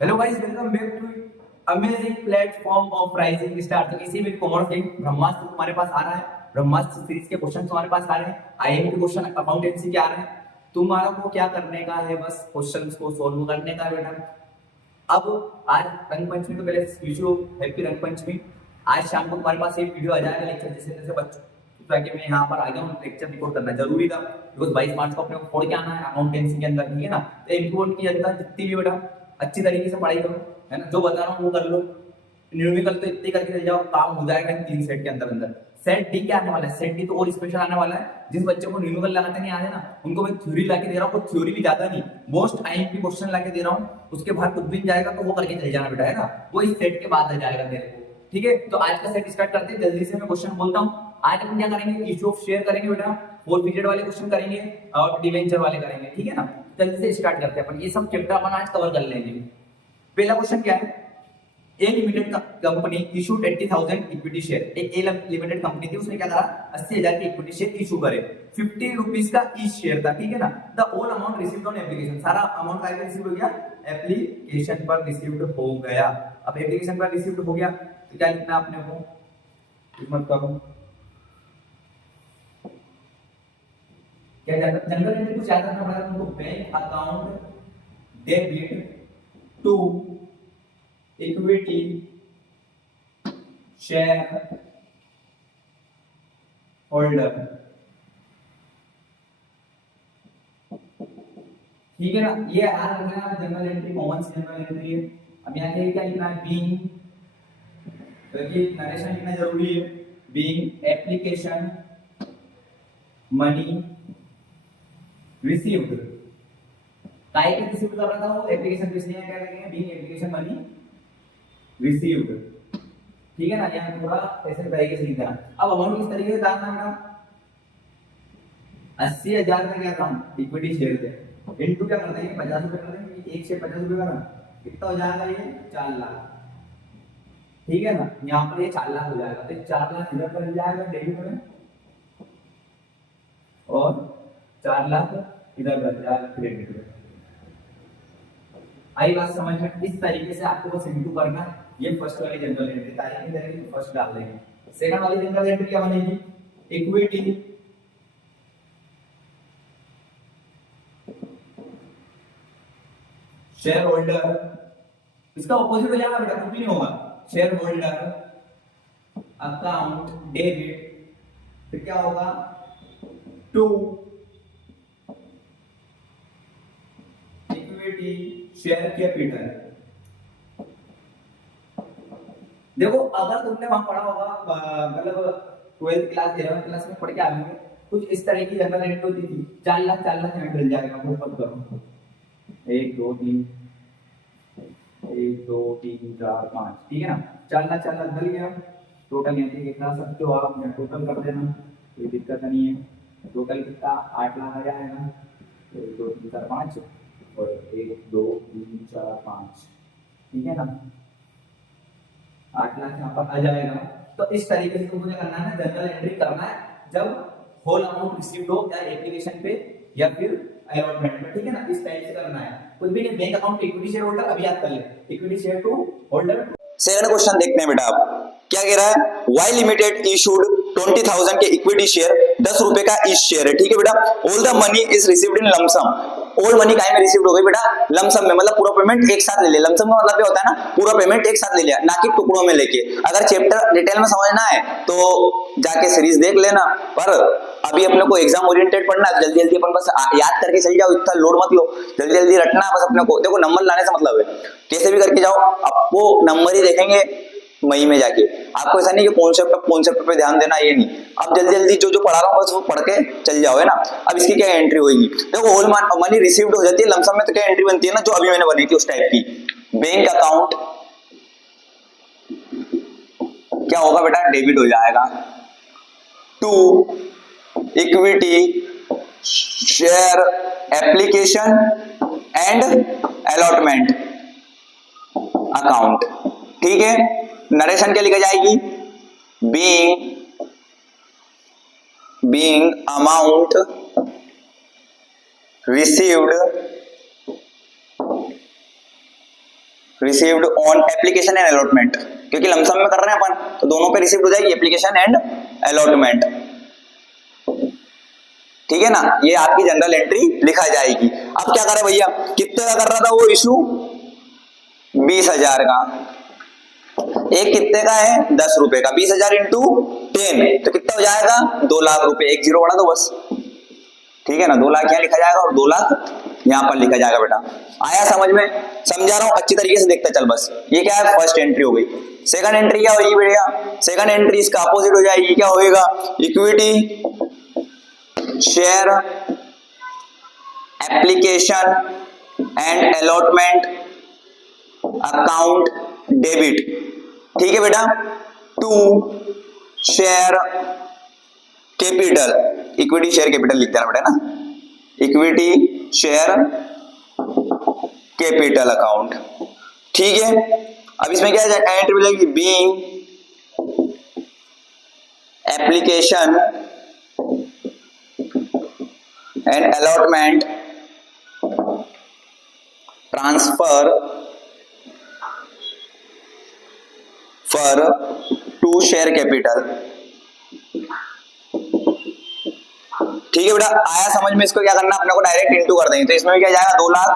Hello guys, welcome back to amazing platform of rising star. तो किसी भी commerce के ब्रह्मास्त्र तुम्हारे पास आ रहा है, ब्रह्मास्त्र सीरीज के क्वेश्चन तुम्हारे पास आ रहे हैं, आईएमपी क्वेश्चन अकाउंटेंसी के आ रहे हैं। तुम्हारा को क्या करने का है, बस क्वेश्चंस को सोल्व करने का है बेटा। अब आज रंग पंचमी, तो पहले विश यू हैप्पी रंग पंचमी। आज शाम को तुम्हारे पास एक वीडियो आ जाएगा लेक्चर, जैसे जैसे बच्चों ताकि मैं यहाँ पर आ गया हूँ, लेक्चर रिकॉर्ड करना जरूरी था बिकॉज 22 मार्च को अपने को फोड़ के आना है अकाउंटेंसी के अंदर, ठीक है ना। तो इम्पोर्टेंट की जनता जितनी भी बेटा अच्छी तरीके से पढ़ाई करो, है ना। जो बता रहा हूँ वो कर लो। न्यूमेरिकल तो इतने करके चल जाओ, काम हो जाएगा इन 3 सेट के अंदर अंदर। सेट डी क्या आने वाला है, सेट डी तो और स्पेशल आने वाला है। जिस बच्चे को न्यूमेरिकल लगाते नहीं आते ना, उनको मैं थ्योरी लाके दे रहा हूँ, थ्योरी भी ज्यादा नहीं, मोस्ट आईएमपी क्वेश्चन लाके दे रहा हूँ। उसके बाद कुछ भी नहीं जाएगा तो वो करके चल जाना बेटा, है ना। वो इस सेट के बाद आ जाएगा तेरे को, ठीक है। तो आज का सेट स्टार्ट करते हैं, जल्दी से मैं क्वेश्चन बोलता हूँ। आज अपन क्या करेंगे, इशू ऑफ शेयर करेंगे बेटा, फोर पीरियड वाले क्वेश्चन करेंगे और डिवेंचर वाले करेंगे, ठीक है ना। जल्दी से स्टार्ट करते हैं अपन, ये सब चैप्टर अपन आज कवर कर लेंगे। पहला क्वेश्चन क्या है, A limited company issued 80,000 equity share. एक ए लिमिटेड कंपनी थी, उसने क्या करा, 80,000 के इक्विटी शेयर इशू करे। 50 रुपीज का ईच शेयर था, ठीक है ना। The all amount received on application, सारा अमाउंट का रिसीव हो गया, एप्लीकेशन पर रिसीव्ड हो गया। अब एप्लीकेशन पर रिसीव्ड हो गया तो क्या लिखना आपने को, मत करो क्या जनरल एंट्री कुछ याद रखना पड़ेगा तुमको। Bank account debit to equity share holder, ठीक है ना। ये याद रखना, जनरल एंट्री कॉमन सी जनरल एंट्री है। अब यहाँ क्या लिखना है, बीइंग, तो ये नरेशन लिखना जरूरी है। बीइंग एप्लीकेशन मनी रिसीव्ड, काय के रिसीव कर रहा था वो, एप्लीकेशन इसलिए क्या लिखेंगे, बीइंग एप्लीकेशन मनी रिसीव्ड, ठीक है ना। यहाँ थोड़ा ऐसे तरीके से लिखना। अब अमाउंट किस तरीके से डालना बेटा, 80,000 में क्या काम, इक्विटी शेयर थे, इनटू क्या कर देंगे, 50 रुपए कर देंगे, एक शेयर 50 रुपए का ना, कितना हो जाएगा ये 4 लाख, ठीक है ना। यहाँ पर ये 4 लाख हो जाएगा, तो 4 लाख इधर कर जाएगा डेबिट में और 4 लाख इधर कर जाएगा क्रेडिट में। आई बात समझ में, इस तरीके से आपको बस इनटू करना है। ये फर्स्ट वाली जनरल एंट्री तारीख की तरह फर्स्ट डाल देंगे। सेकंड वाली जनरल एंट्री क्या बनेगी, इक्विटी शेयर होल्डर, इसका ऑपोजिट हो जाएगा बेटा, कुछ भी नहीं होगा। शेयर होल्डर अकाउंट डेबिट, फिर क्या होगा, टू इक्विटी शेयर कैपिटल। देखो अगर तुमने वहां पढ़ा होगा, मतलब 12th क्लास 11th क्लास में पढ़ के आए होंगे, कुछ इस तरह की जनरल एंट्री होती थी, 4 लाख 4 लाख यहाँ डल जाएगा, वो मत करो। 1 2 3 1 2 3 4 5, ठीक है ना। 4 लाख 4 लाख डल गया, टोटल यहाँ पे कितना सकते हो आप, यहाँ टोटल कर देना, कोई दिक्कत नहीं है। टोटल कितना 8 लाख आ जाएगा, 1 2 3 4 5 और 1 2 3 4 5, ठीक है ना। 8 लाख यहाँ पर आ जाएगा। तो इस तरीके से तुमको क्या करना है, जनरल एंट्री करना है जब होल अमाउंट रिसीव्ड हो, या एप्लीकेशन पे या फिर अलॉटमेंट में, ठीक है ना। इस टाइप से करना है, कुछ भी नहीं। Bank account equity share holder अभी याद कर ले, equity share to holder. Second question देखते हैं बेटा, आप क्या कह रहा है, वाई लिमिटेड इशूड 20,000 के इक्विटी शेयर, 10 रुपए का ईच शेयर है, ठीक है बेटा। All the money is received in lump sum, all money काय में रिसीव्ड हो गई बेटा, लमसम में, मतलब पूरा पेमेंट एक साथ ले लिया। लमसम का मतलब क्या होता है ना, पूरा पेमेंट एक साथ ले लिया, ना कि टुकड़ों में लेके। अगर चैप्टर डिटेल में समझना है तो जाके सीरीज देख लेना, पर अभी अपने को एग्जाम ओरिएंटेड पढ़ना है, जल्दी जल्दी अपन बस याद करके चल जाओ, इतना लोड मत लो, जल्दी जल्दी रटना है बस अपने को। देखो नंबर लाने से मतलब है, कैसे भी करके जाओ, आपको नंबर ही देखेंगे मई में जाके। आपको ऐसा नहीं कि कॉन्सेप्ट पे ध्यान देना, ये नहीं। अब जल्दी जल्दी जो जो पढ़ा रहा हूँ बस वो पढ़ के चल जाओ, है ना। अब इसकी क्या एंट्री होगी, देखो होल मनी रिसीव्ड हो जाती है, लमसम में तो क्या एंट्री बनती है ना, जो अभी मैंने बनी थी उस टाइप की। बैंक अकाउंट क्या होगा बेटा, डेबिट हो जाएगा, to equity share application and allotment account, ठीक है। नरेशन क्या लिखा जाएगी, being amount received received on application and allotment, क्योंकि लमसम में कर रहे हैं अपन तो दोनों पे रिसीव्ड हो जाएगी, एप्लीकेशन एंड अलॉटमेंट। ठीक है ना, ये आपकी जनरल एंट्री लिखा जाएगी। अब क्या करे भैया, कितने का कर रहा था वो इशू, 20,000 का। एक कितने का है, 10 रुपए का, 20,000 इंटू 10 तो कितना हो जाएगा, 2 लाख रुपए। एक जीरो बढ़ा दो बस, ठीक है ना, 2 लाख यहाँ लिखा जाएगा और 2 लाख यहाँ पर लिखा जाएगा। बेटा आया समझ में, समझा रहा हूं अच्छी तरीके से देखते चल बस। ये क्या है, फर्स्ट एंट्री हो गई। सेकंड एंट्री क्या होगी भैया, सेकंड एंट्री इसका अपोजिट हो जाएगी, क्या होएगा, equity share application and allotment account debit. ठीक है बेटा, to share capital, equity share capital लिख देना बेटा ना, इक्विटी शेयर कैपिटल अकाउंट। ठीक है, अब इसमें क्या है, एंट्री मिलेगी being application and allotment transfer for to share capital. ठीक है बेटा, आया समझ में। इसको क्या करना, अपने को डायरेक्ट इंटू कर देंगे, तो इसमें भी क्या जाएगा, 2 लाख,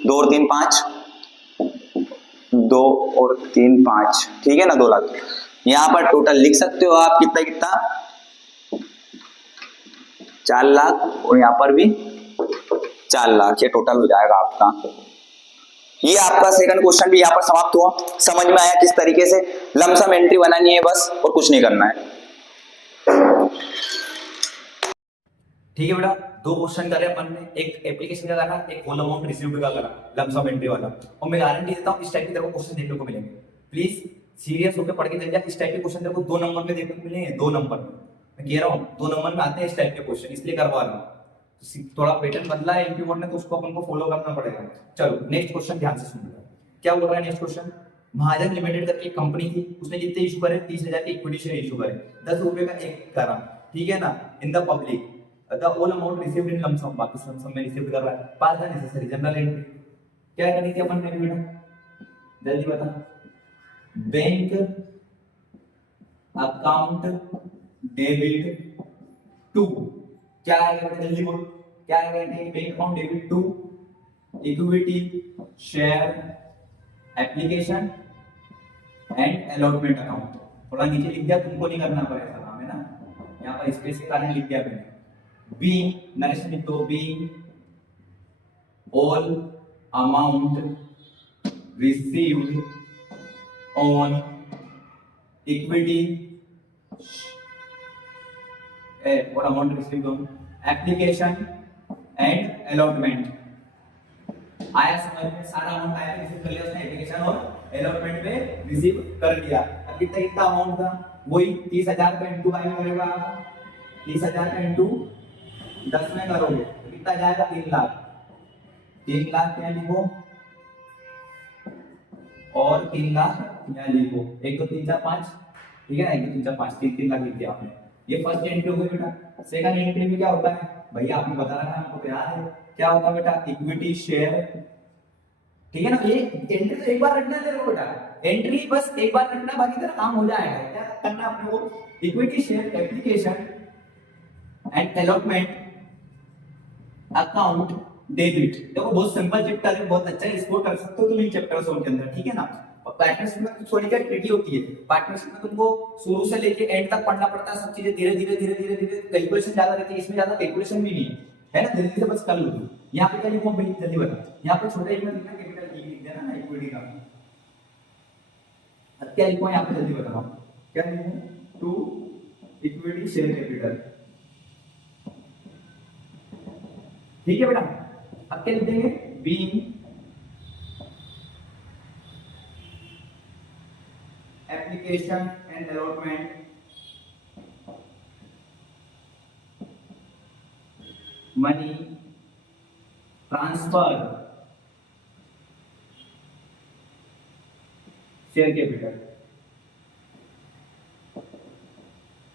2 और 3 5, 2 और 3 5, ठीक है ना, 2 लाख। यहां पर टोटल लिख सकते हो आप, कितना कितना, 4 लाख, और यहां पर भी 4 लाख, ये टोटल हो जाएगा आपका। ये आपका सेकंड क्वेश्चन भी यहां पर समाप्त हुआ। समझ में आया किस तरीके से लमसम एंट्री बनानी है बस, और कुछ नहीं करना है। ठीक है बेटा, 2 क्वेश्चन करे अपन ने, एक एप्लीकेशन का करा, एक होल अमाउंट रिसीव्ड का करा, लमसम एंट्री वाला। और मैं गारंटी देता हूं इस टाइप के तेरे को क्वेश्चन देखने को मिलेंगे। प्लीज सीरियस होकर पढ़ के चल जा, इस टाइप के क्वेश्चन तेरे को 2 नंबर में देखने को मिलेंगे, 2 नंबर में। मैं कह रहा हूं 2 नंबर में आते हैं इस टाइप के क्वेश्चन, इसलिए करवा रहा हूं। थोड़ा पैटर्न बदला है एमपी बोर्ड ने, तो उसको अपन को फॉलो करना पड़ेगा। चलो नेक्स्ट क्वेश्चन ध्यान से सुनिएगा, क्या बोल रहा है नेक्स्ट क्वेश्चन। महाजन लिमिटेड करके एक कंपनी थी, उसने जितने इशू करे 30,000 के इक्विटी शेयर इशू करे, 10 रुपए का एक करा, ठीक है ना, in the public the whole amount received in lump sum, बाकी सम सम में रिसीव कर रहा है। Pass the necessary journal entry क्या करनी थी अपन ने बेटा, जल्दी बता। बैंक अकाउंट डेबिट टू, क्या आएगा बेटा जल्दी बोल, क्या आएगा, bank account debit to equity share application and allotment account. थोड़ा नीचे लिख दिया, तुमको नहीं करना पड़ेगा काम है ना, यहाँ पर स्पेस के कारण लिख दिया मैंने। being नरेश लिख दो, being all amount received on equity or amount received on application and allotment। आया समझ में, सारा अमाउंट आया रिसीव कर लिया उसने, एप्लीकेशन और अलॉटमेंट पे रिसीव कर लिया। अब कितना कितना अमाउंट था, वही 30,000 का इंटू में करेगा, 30,000 का इंटू 10 में करोगे तो कितना जाएगा, 3 लाख। 3 लाख यहाँ लिखो और 3 लाख यहाँ लिखो, 1 2 3 4 5, ठीक है ना, 1 2 3 4 5, 3 लाख लिख दिया आपने। ये फर्स्ट एंट्री हो गई बेटा। सेकंड एंट्री में क्या होता है भैया, आपने बता रखा है, हमको याद है क्या होता है बेटा, इक्विटी शेयर, ठीक है ना। ये एंट्री तो एक बार रखना है तेरे को बेटा, एंट्री बस एक बार रखना, बाकी तेरा काम हो जाएगा। क्या करना है अपने को, equity share application and allotment account debit. देखो बहुत सिंपल चैप्टर है, बहुत अच्छा है, इसको कर सकते हो तुम इन चैप्टर्स के अंदर, ठीक है ना। और पार्टनरशिप में थोड़ी क्या ट्रिकी होती है, पार्टनरशिप में तुमको शुरू से लेके एंड तक पढ़ना पड़ता है, सब चीजें धीरे धीरे धीरे धीरे धीरे, कैलकुलेशन ज्यादा रहती है, इसमें ज्यादा कैलकुलेशन भी नहीं है ना, जल्दी से बस कर लो। यहाँ पे क्या लिखूं भाई जल्दी बता, यहाँ पे छोटा ई में लिखना, कैपिटल ई लिख देना ना, इक्विटी का। अब क्या लिखूं यहाँ पे जल्दी बताओ, क्या लिखूं, टू इक्विटी शेयर कैपिटल, ठीक है बेटा। अब क्या लिख देंगे, being application and allotment money transfer share capital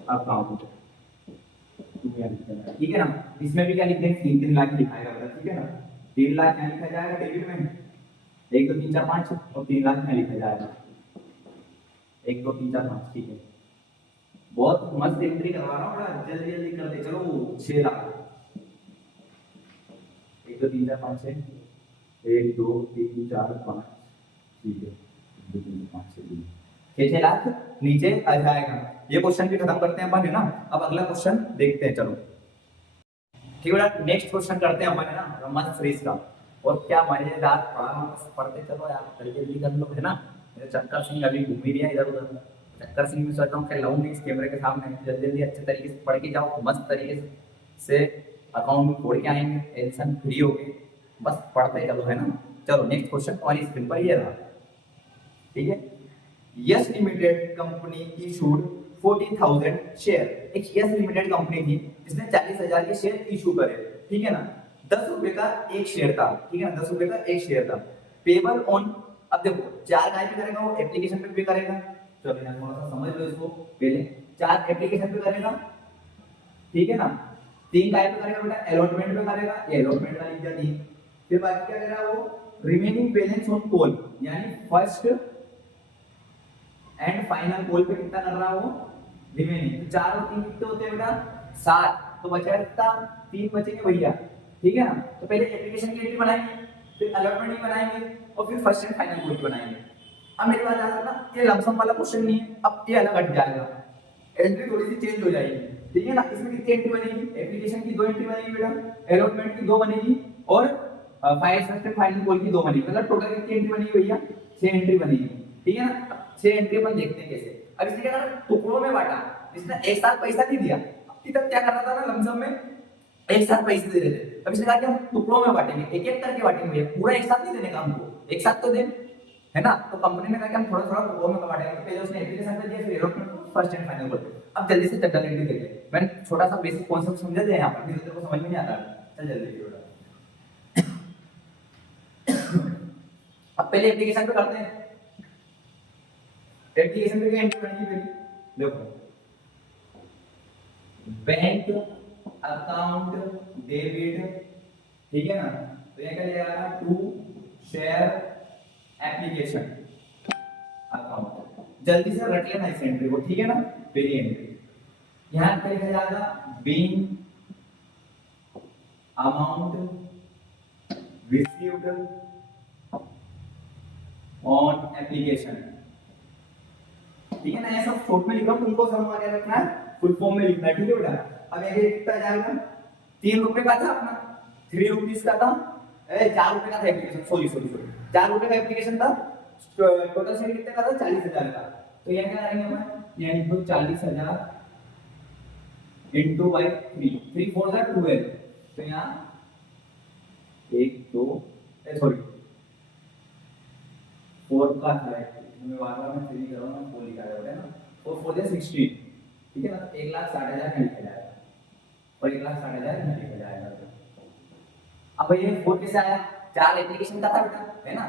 account, ठीक है ना। इसमें भी क्या लिख देंगे, 3 लाख लिखाएगा बेटा, ठीक है ना, 3 लाख यहाँ लिखा जाएगा डेबिट में, 1 2 3 4 5 और 3 लाख में लिखा जाएगा 1 2 3 4 5 ठीक है। बहुत मस्त एंट्री करवा रहा हूँ बड़ा जल्दी जल्दी कर दे चलो 6 लाख 1 2 3 4 5 6 1 2 3 4 5 ठीक है 1 2 3 4 5 6 6 लाख नीचे आ जाएगा। ये क्वेश्चन भी खत्म करते हैं अपन है ना। अब अगला क्वेश्चन देखते हैं चलो ठीक है बेटा। नेक्स्ट क्वेश्चन करते हैं अपन है ना ब्रह्मास्त्र सीरीज का। और क्या मजेदार पढ़ते चलो यार जल्दी जल्दी कर लो है ना। मेरे चक्कर सिंह अभी घूम ही रहा है इधर उधर। चक्कर सिंह में सोच रहा हूँ कि लाऊं नहीं इस कैमरे के सामने जल्दी जल्दी अच्छे तरीके से पढ़ के जाओ मस्त तरीके से अकाउंट में खोल के आएंगे टेंशन फ्री होके बस पढ़ते चलो है ना। चलो नेक्स्ट क्वेश्चन हमारी स्क्रीन पर ये रहा ठीक है। Yes limited company issued 40,000 share. एक यस लिमिटेड कंपनी थी जिसने 40,000 के शेयर इशू करे ठीक है ना। 10 रुपए का एक शेयर था ठीक है ना 10 रुपए का एक शेयर था पेबल ऑन। अब देखो 4 काय पे करेगा वो एप्लीकेशन पे भी करेगा। चलो यार थोड़ा सा समझ लो इसको पहले 4 एप्लीकेशन पे करेगा ठीक है ना। 3 काय पे करेगा बेटा अलॉटमेंट पे करेगा ये अलॉटमेंट वाली क्या थी। फिर बाकी क्या करेगा वो रिमेनिंग बैलेंस ऑन कॉल यानी फर्स्ट एंड फाइनल कॉल पे कितना कर रहा है वो रिमेनिंग। तो 4 और 3 कितने होते हैं बेटा 7 तो बचा कितना 3 बचेंगे भैया ठीक है ना। तो पहले एप्लीकेशन की एंट्री बनाएंगे फिर अलॉटमेंट की बनाएंगे और फिर फर्स्ट एंड फाइनल कॉल बनाएंगे। अब मेरी बात याद रखना ये लमसम वाला क्वेश्चन नहीं है। अब ये अलग हट जाएगा एंट्री थोड़ी सी चेंज हो जाएगी ठीक है ना। इसमें कितनी एंट्री बनेगी एप्लीकेशन की 2 एंट्री बनेगी बेटा अलॉटमेंट की 2 बनेगी और फर्स्ट एंड फाइनल कॉल की 2 बनेगी। मतलब टोटल कितनी एंट्री बनेगी भैया 6 एंट्री बनेगी ठीक है ना। 6 एंट्री अपन देखते हैं कैसे। अब इसने क्या करा टुकड़ों में बांटा इसने एक साथ पैसा नहीं दिया। अब तक क्या करना था ना लमसम में एक साथ पैसे दे रहे थे। अब इसने कहा कि हम टुकड़ों में बांटेंगे एक एक करके बांटेंगे पूरा एक साथ नहीं देने का हमको एक साथ तो दे है ना। तो कंपनी ने कहा कि हम थोड़ा थोड़ा टुकड़ों में बांटेंगे। तो पहले उसने एप्लीकेशन पे दिया फिर allotment first and final call. अब जल्दी से टोटल एंट्री देख ले मैंने छोटा सा बेसिक कांसेप्ट समझा दे यहां पर नहीं तो तेरे को समझ में नहीं आता। चल जल्दी देखिए अब पहले एप्लीकेशन पे करते हैं। एप्लीकेशन पे क्या एंट्री बनेगी मेरी देखो बैंक अकाउंट डेबिट ठीक है ना। तो ये क्या लिखा टू शेयर एप्लीकेशन अकाउंट। जल्दी से रट लेना इस एंट्री को ठीक है ना। पहली एंट्री यहां पे लिखा जाएगा being amount received on application ठीक है ना। ऐसा शॉर्ट में लिखा तुमको समझ आ रखना है फुल फॉर्म में लिखना है ठीक है बेटा। अब ये कितना जाएगा 3 रुपए का था अपना 3 रुपीस का था 4 रुपए का था एप्लीकेशन सॉरी 4 रुपए का एप्लीकेशन था टोटल शेयर कितने का था 40,000 का। तो ये क्या करेंगे अपन यानी तो 40,000 इनटू बाय 3 4 जा 12 तो यहां 1 2 सॉरी 4 का है मैं बार-बार मैं 3 कर रहा हूं 4 लिखा है ना 4 4 16 ठीक है ना। 1,60,000 का लिखा जाएगा और 1,60,000 यहाँ लिखा जाएगा। अब ये 4 कैसे आया 4 एप्लीकेशन का था बेटा है ना।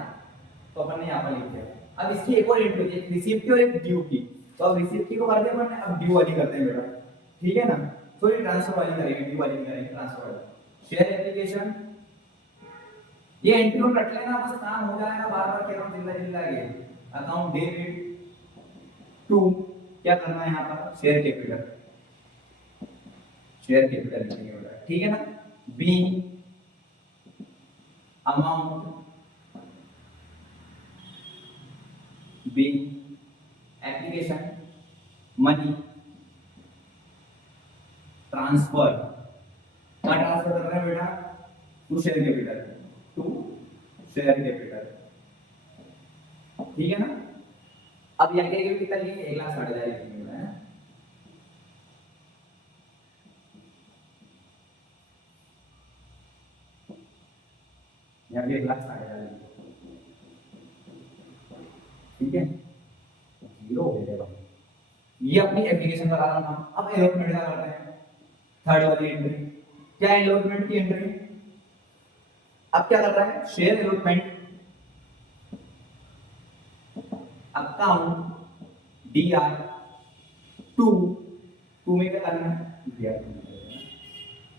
तो अपन ने यहाँ पर लिख दिया। अब इसकी एक और एंट्री एक रिसीप्ट की और एक ड्यू की। तो अब रिसीप्ट की को कर दिया अपन ने अब ड्यू वाली करते हैं बेटा ठीक है ना। तो ये ट्रांसफर वाली करेंगे ड्यू वाली करेंगे ट्रांसफर वाली शेयर एप्लीकेशन ये एंट्री और रट लेना बस काम हो जाएगा। बार-बार कह रहा हूं जिंदा जिंदा ये अकाउंट डेबिट टू क्या करना है यहाँ पर शेयर कैपिटल लिखेंगे बेटा ठीक है ना। Be amount be application money transfer क्या ट्रांसफर कर रहे हैं बेटा टू शेयर कैपिटल ठीक है ना। अब यहाँ के कितना लिखेंगे 1,60,000 लिखेंगे है ना। यहाँ पे 1,60,000 ठीक है 0 हो जाएगा। ये अपनी एप्लीकेशन का नाम। अब अलॉटमेंट का करते हैं थर्ड वाली एंट्री क्या है अलॉटमेंट की एंट्री। अब क्या कर रहा है share allotment account DR to में क्या करना है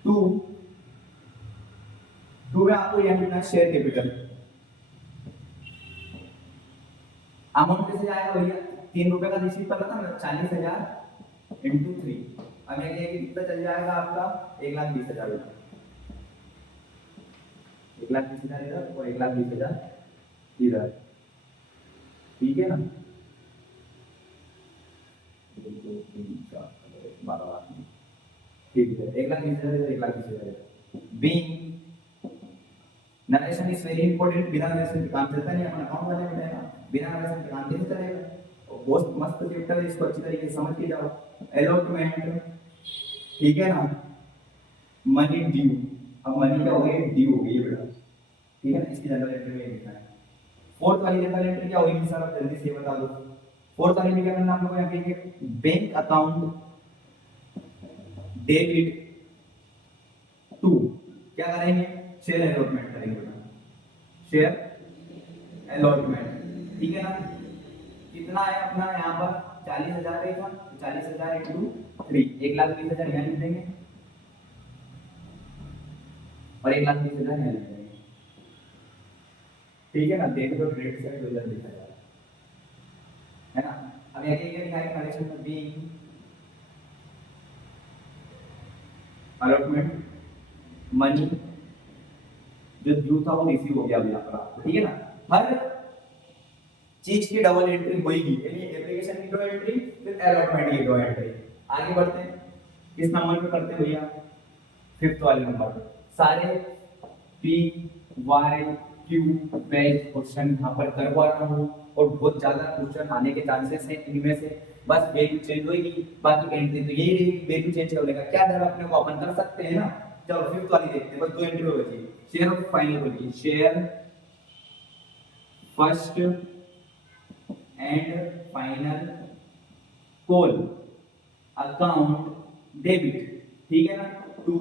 टू में आपको यह लिखना है शेयर कैपिटल अमाउंट कैसे आएगा भैया, 3 रुपए का रिसीव कर रहा था ना, 40,000 इंटू 3, अब ये कितना चल जाएगा आपका 1,20,000 रुपये, 1,20,000 इधर और 1,20,000 इधर, ठीक है ना। 12 ठीक है, 1,20,000 इधर 1,20,000 being narration is very important, बिना नरेशन के काम चलता नहीं, अपना अकाउंट वाले में है, बिना नरेशन के काम कैसे चलेगा। और बहुत मस्त चैप्टर है, इसको अच्छी तरीके से समझ के जाओ। अलॉटमेंट, ठीक है ना, मनी ड्यू, अब मनी क्या हो गई, ड्यू हो गई बेटा, ठीक है ना, इसकी जनरल एंट्री में लिखना है। फोर्थ वाली जनरल एंट्री क्या होगी सर, आप जल्दी से बता दो। फोर्थ वाली में क्या करना आप लोगों को, यहाँ पे बैंक अकाउंट डेबिट टू, क्या करेंगे, शेयर अलॉटमेंट करेंगे बेटा, शेयर अलॉटमेंट, ठीक है ना। कितना है अपना यहाँ पर 40,000 है, 40,000 इंटू 3, 1,20,000 यहाँ लिख देंगे और 1,20,000 यहाँ लिख देंगे, ठीक है ना। डेबिट और क्रेडिट साइड उधर लिखा जाएगा, है ना। अब ये क्या लिखा है कनेक्शन में, बी अलॉटमेंट मनी जो ड्यू था वो रिसीव हो गया अभी आपका, ठीक है ना। हर चीज की डबल एंट्री होगी, यानी एप्लीकेशन की दो एंट्री, फिर अलॉटमेंट की दो एंट्री। आगे बढ़ते हैं, किस नंबर पे करते हैं भैया, फिफ्थ वाले नंबर। सारे P Y Q based question यहाँ पर करवा रहा हूँ और बहुत ज्यादा क्वेश्चन आने के चांसेस हैं इनमें से, बस वैल्यू चेंज होगी, बाकी एंट्री तो यही रहेगी, वैल्यू चेंज होने का क्या डर, अपने को अपन कर सकते हैं ना। चलो फिफ्थ वाली देखते हैं, बस दो एंट्री हो गई। शेयर ऑफ फाइनल होगी, share first and final call account debit, ठीक है ना, to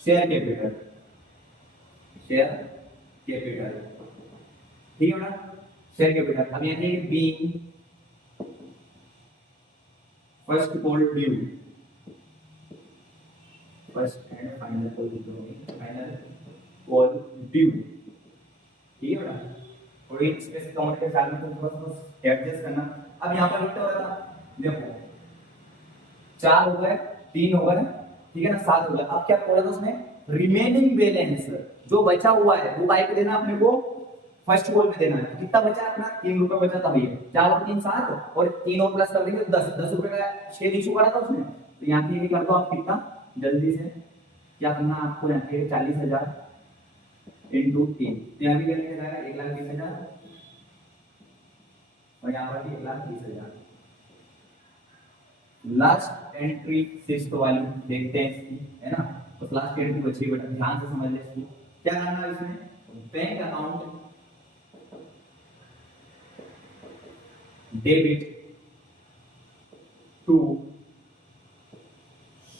share capital, share capital, ठीक है ना, शेयर कैपिटल। अब यहाँ be first call due, first and final call due, final call due, ठीक है बेटा। और एक स्पेस काउंट के साथ में तो बस एडजस्ट करना। अब यहाँ पर कितना हो रहा था, देखो 4 हो गए, 3 हो गए, ठीक है ना, 7 हो गए। अब क्या बोला था उसमें, रिमेनिंग बैलेंस जो बचा हुआ है वो काय पे देना अपने को, फर्स्ट कॉल में देना है। कितना बचा अपना, 3 रुपए बचा था भैया, 4 और 3 7 और 3 और प्लस कर देंगे 10 रुपए का शेयर इशू करा था उसने। तो यहाँ पे ये कर दो आप, कितना जल्दी से क्या करना आपको, यहाँ पे 40,000 इंटू 3, यहाँ भी क्या लिखा जाएगा 1,20,000 और यहाँ पर भी 1,20,000। लास्ट एंट्री सिक्स्थ वाली देखते हैं इसकी, है ना। तो लास्ट एंट्री बची बेटा, ध्यान से समझ ले इसको, क्या करना है इसमें, bank account debit to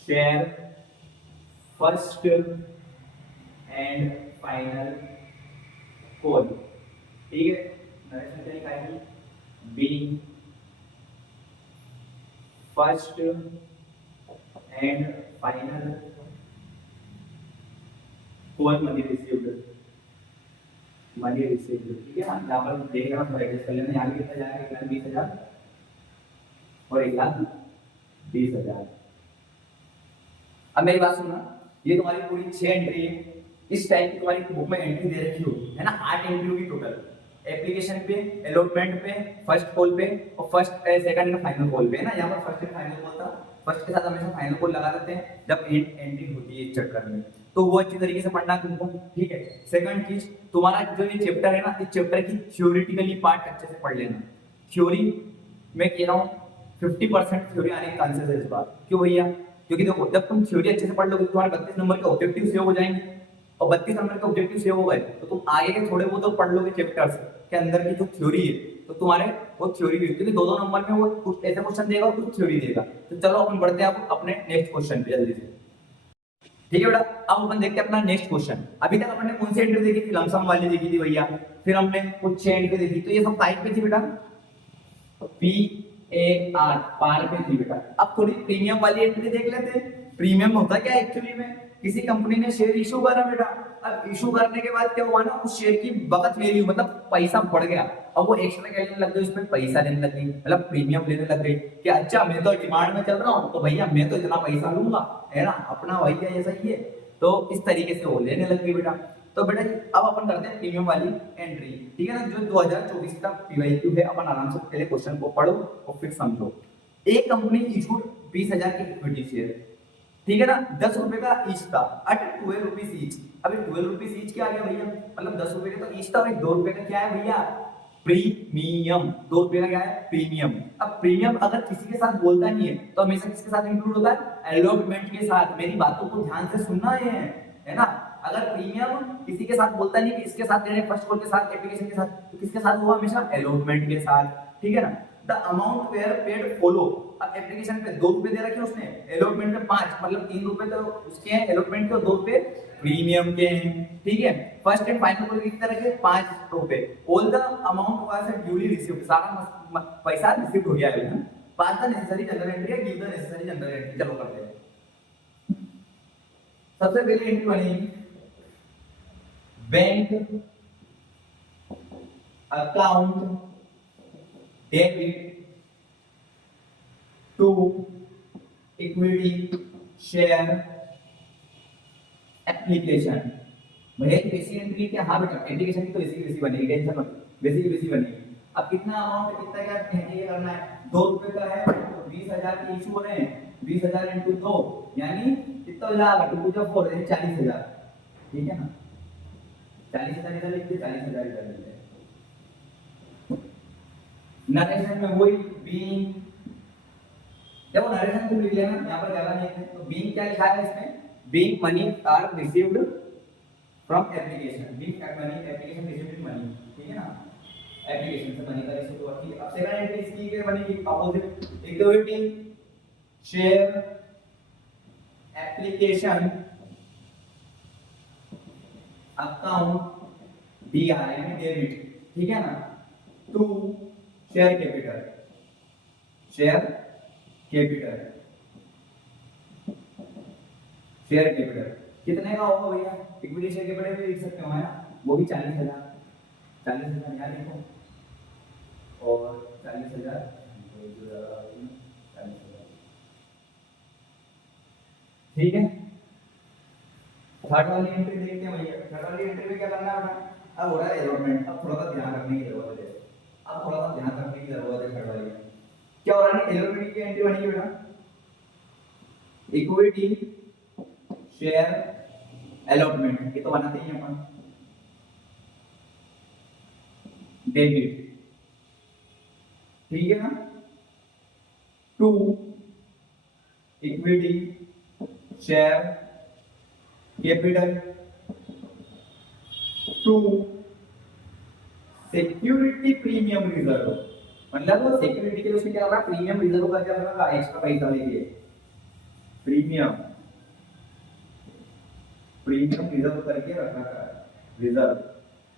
share first and final call, ठीक है। नरेशन क्या लिखा है, be first and final call money received, money received, ठीक है। यहाँ पर देख रहा हूँ, एडजस्ट कर लेना। यहाँ भी कितना जाएगा, 1,20,000 और 1,20,000। अब मेरी बात सुनना, ये तुम्हारी पूरी 6 एंट्री है। इस टाइप की तुम्हारी बुक में एंट्री दे रखी होगी, है ना, 8 एंट्री होगी टोटल। एप्लीकेशन पे, अलॉटमेंट पे, फर्स्ट कॉल पे और first second and final call पे, है ना। यहाँ पर फर्स्ट एंड फाइनल कॉल था, फर्स्ट के साथ हमेशा फाइनल कॉल लगा देते हैं जब एंट्री होती है इस चक्कर में, तो वो अच्छी तरीके से पढ़ना तुमको, ठीक है। सेकंड चीज, तुम्हारा जो ये चैप्टर है ना, इस चैप्टर की थ्योरेटिकली पार्ट अच्छे से पढ़ लेना। थ्योरी मैं कह रहा हूँ 50% थ्योरी आने के चांसेस है इस बार। क्यों भैया, क्योंकि देखो जब तुम थ्योरी अच्छे से पढ़ लोगे तो तुम्हारे 32 नंबर के ऑब्जेक्टिव सेव हो जाएंगे, और 32 नंबर के ऑब्जेक्टिव सेव हो गए तो तुम आगे के थोड़े बहुत तो पढ़ लोगे चैप्टर्स के अंदर की जो थ्योरी है, तो तुम्हारे वो थ्योरी भी, क्योंकि 2-2 नंबर में वो कुछ ऐसे क्वेश्चन देगा और कुछ थ्योरी देगा। तो चलो अपन बढ़ते हैं अपने नेक्स्ट क्वेश्चन पे जल्दी से, ठीक है बेटा। अब अपन देखते हैं अपना नेक्स्ट क्वेश्चन। अभी तक अपन ने कौन सी एंट्री देखी थी, लमसम वाली देखी थी भैया, फिर हमने कुछ 6 एंट्री देखी, तो ये सब टाइप पे थी बेटा, PAR पार पे थी बेटा। अब थोड़ी प्रीमियम वाली एंट्री देख लेते हैं। प्रीमियम होता क्या एक्चुअली में, किसी कंपनी ने शेयर इशू करा बेटा, अब इशू करने के बाद क्या हुआ ना, उस शेयर की बकत वैल्यू मतलब पैसा बढ़ गया, अब वो एक्स्ट्रा क्या लेने लग गई, उसमें पैसा लेने लग गई, मतलब प्रीमियम लेने लग गई कि अच्छा मैं तो डिमांड में चल रहा हूँ तो भैया मैं तो इतना पैसा लूंगा, है ना, अपना भैया ऐसा ही है। तो इस तरीके से वो लेने लग गई बेटा। तो बेटा जी अब अपन करते हैं प्रीमियम वाली एंट्री, ठीक है ना, जो 2024 का पीवाईक्यू है, अपन आराम से पहले क्वेश्चन को पढ़ो और फिर समझो। एक कंपनी इशूड 20,000 के इक्विटी शेयर, ठीक है ना, 10 रुपए का ईच था, अट 12 रुपीज ईच। अभी 12 रुपीज ईच क्या आ गया भैया, मतलब 10 रुपए का तो ईच था, भाई 2 रुपए का क्या है भैया, प्रीमियम। 2 रुपए का क्या है, प्रीमियम। अब प्रीमियम अगर किसी के साथ बोलता नहीं है तो हमेशा किसके साथ इंक्लूड होता है, अलॉटमेंट के साथ। मेरी बातों को ध्यान से सुनना है ना। अगर प्रीमियम किसी के साथ बोलता नहीं कि इसके साथ देने, फर्स्ट कॉल के साथ, एप्लीकेशन के साथ, तो किसके साथ हुआ, हमेशा अलॉटमेंट के साथ, ठीक है ना। The amount were paid fully, अब एप्लीकेशन पे 2 रुपए दे रखे उसने, अलॉटमेंट में 5, मतलब 3 रुपए तो उसके हैं अलॉटमेंट के और 2 रुपए प्रीमियम के हैं, ठीक है। फर्स्ट एंड फाइनल को कितने रखे, 5 रुपए। All the amount was duly received, सारा पैसा रिसीव हो गया है। Pass the necessary journal entry है, give the necessary journal entry. चलो करते हैं। सबसे पहले एंट्री बनेगी bank account debit to equity share application. भैया ऐसी एंट्री क्या, हाँ बेटा एप्लीकेशन की तो ऐसी वैसी बनेगी, टेंशन मत, वैसी की वैसी बनेगी। अब कितना अमाउंट, कितना क्या ये करना है, 2 रुपए का है तो 20,000 के इशू हो रहे हैं, 20,000 इंटू 2 यानी कितना हो जाएगा, 2 4 40,000, ठीक है ना। 40,000 इधर लिख दे, 40,000 इधर लिख दे। नरेशन में वही बीइंग, देखो नरेशन को लिख लेना, यहाँ पर जगह नहीं है तो बीइंग क्या लिखा है इसमें, being money are received from application, being money application received money, ठीक है ना, एप्लीकेशन से मनी का रिसीव हुआ, ठीक है। अब सेकंड एंट्री इसकी क्या बनेगी, opposite equity share application account DR यानी डेबिट, ठीक है ना, to share capital, share capital, share capital कितने का होगा भैया, इक्विटी शेयर कैपिटल भी लिख सकते हो है ना, वो भी 40,000, 40,000 यहाँ लिखो और 40,000, ठीक है। थर्ड वाली एंट्री देखते हैं भैया, थर्ड वाली एंट्री में क्या करना है, अब हो रहा है अलॉटमेंट, अब थोड़ा सा ध्यान रखने की जरूरत है, अब थोड़ा सा ध्यान रखने की जरूरत है। थर्ड वाली में क्या हो रहा है, अलॉटमेंट की एंट्री बनेगी बेटा, इक्विटी शेयर अलॉटमेंट, ये तो बनाते ही हैं अपन, डेबिट, ठीक है ना, to equity share capital to security premium reserve, मतलब वो सिक्योरिटी के लिए उसमें क्या होगा, प्रीमियम रिजर्व का क्या होगा, एक्स्ट्रा पैसा लेके प्रीमियम, प्रीमियम रिजर्व करके रखा है, रिजर्व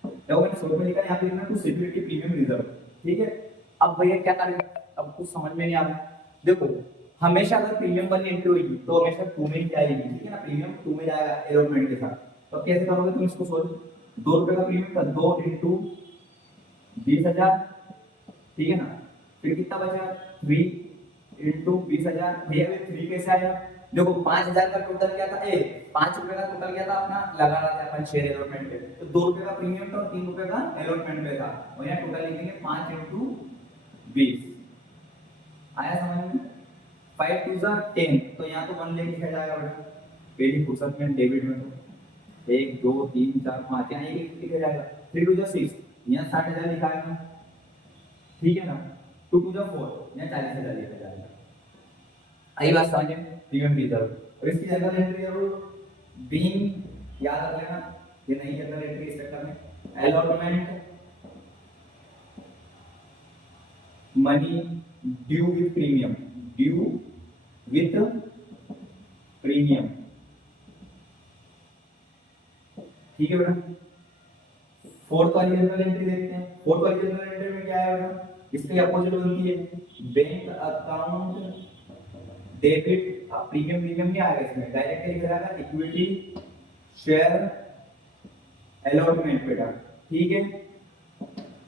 तो मैंने शॉर्ट में लिखा है, यहाँ पे लिखना टू सिक्योरिटी प्रीमियम रिजर्व, ठीक है। अब भैया क्या करेंगे, अब कुछ समझ में नहीं आ रहा है, देखो हमेशा अगर प्रीमियम वाली एंट्री होगी तो हमेशा 2 में ही जाएगी, ठीक है ना, प्रीमियम 2 में जाएगा अलॉटमेंट के साथ। तो कैसे करोगे तुम इसको सोचो, 2 रुपए का प्रीमियम था, 2 इंटू 20,000, ठीक है ना, फिर कितना बचा 3 इंटू 20,000, भैया 3 कैसे आया, देखो 5,000 का टोटल क्या था, 5 रुपए का टोटल क्या था अपना, लगा रहा था अपन शेयर अलॉटमेंट पे, तो 2 रुपए का प्रीमियम था और 3 रुपए का अलॉटमेंट पे था, और यहाँ टोटल लिखेंगे 5 इंटू 20, आया समझ में, 5 2 10, तो यहाँ तो 1 ले लिखा जाएगा बेटा, पहली फुर्सत में डेबिट में तो 1 2 3 4 5 यहाँ 1 लिखा जाएगा, 3 2 6 यहाँ 60,000 लिखा है ना, ठीक है ना, 2 2 4 यहाँ 40,000 लिखा जाएगा। आई बात समझ में, प्रीमियम रिजर्व, और इसकी जनरल एंट्री जरूर बीइंग याद रख लेना, ये नहीं जनरल एंट्री इस चक्कर में, allotment money due with premium, due with premium, ठीक है बेटा। फोर्थ वाली जनरल एंट्री देखते हैं, फोर्थ वाली जनरल एंट्री में क्या है बेटा, इसके अपोजिट बनती है बैंक अकाउंट डेबिट अब प्रीमियम नहीं आएगा इसमें, डायरेक्ट लिखा जाएगा इक्विटी शेयर अलॉटमेंट बेटा, ठीक है।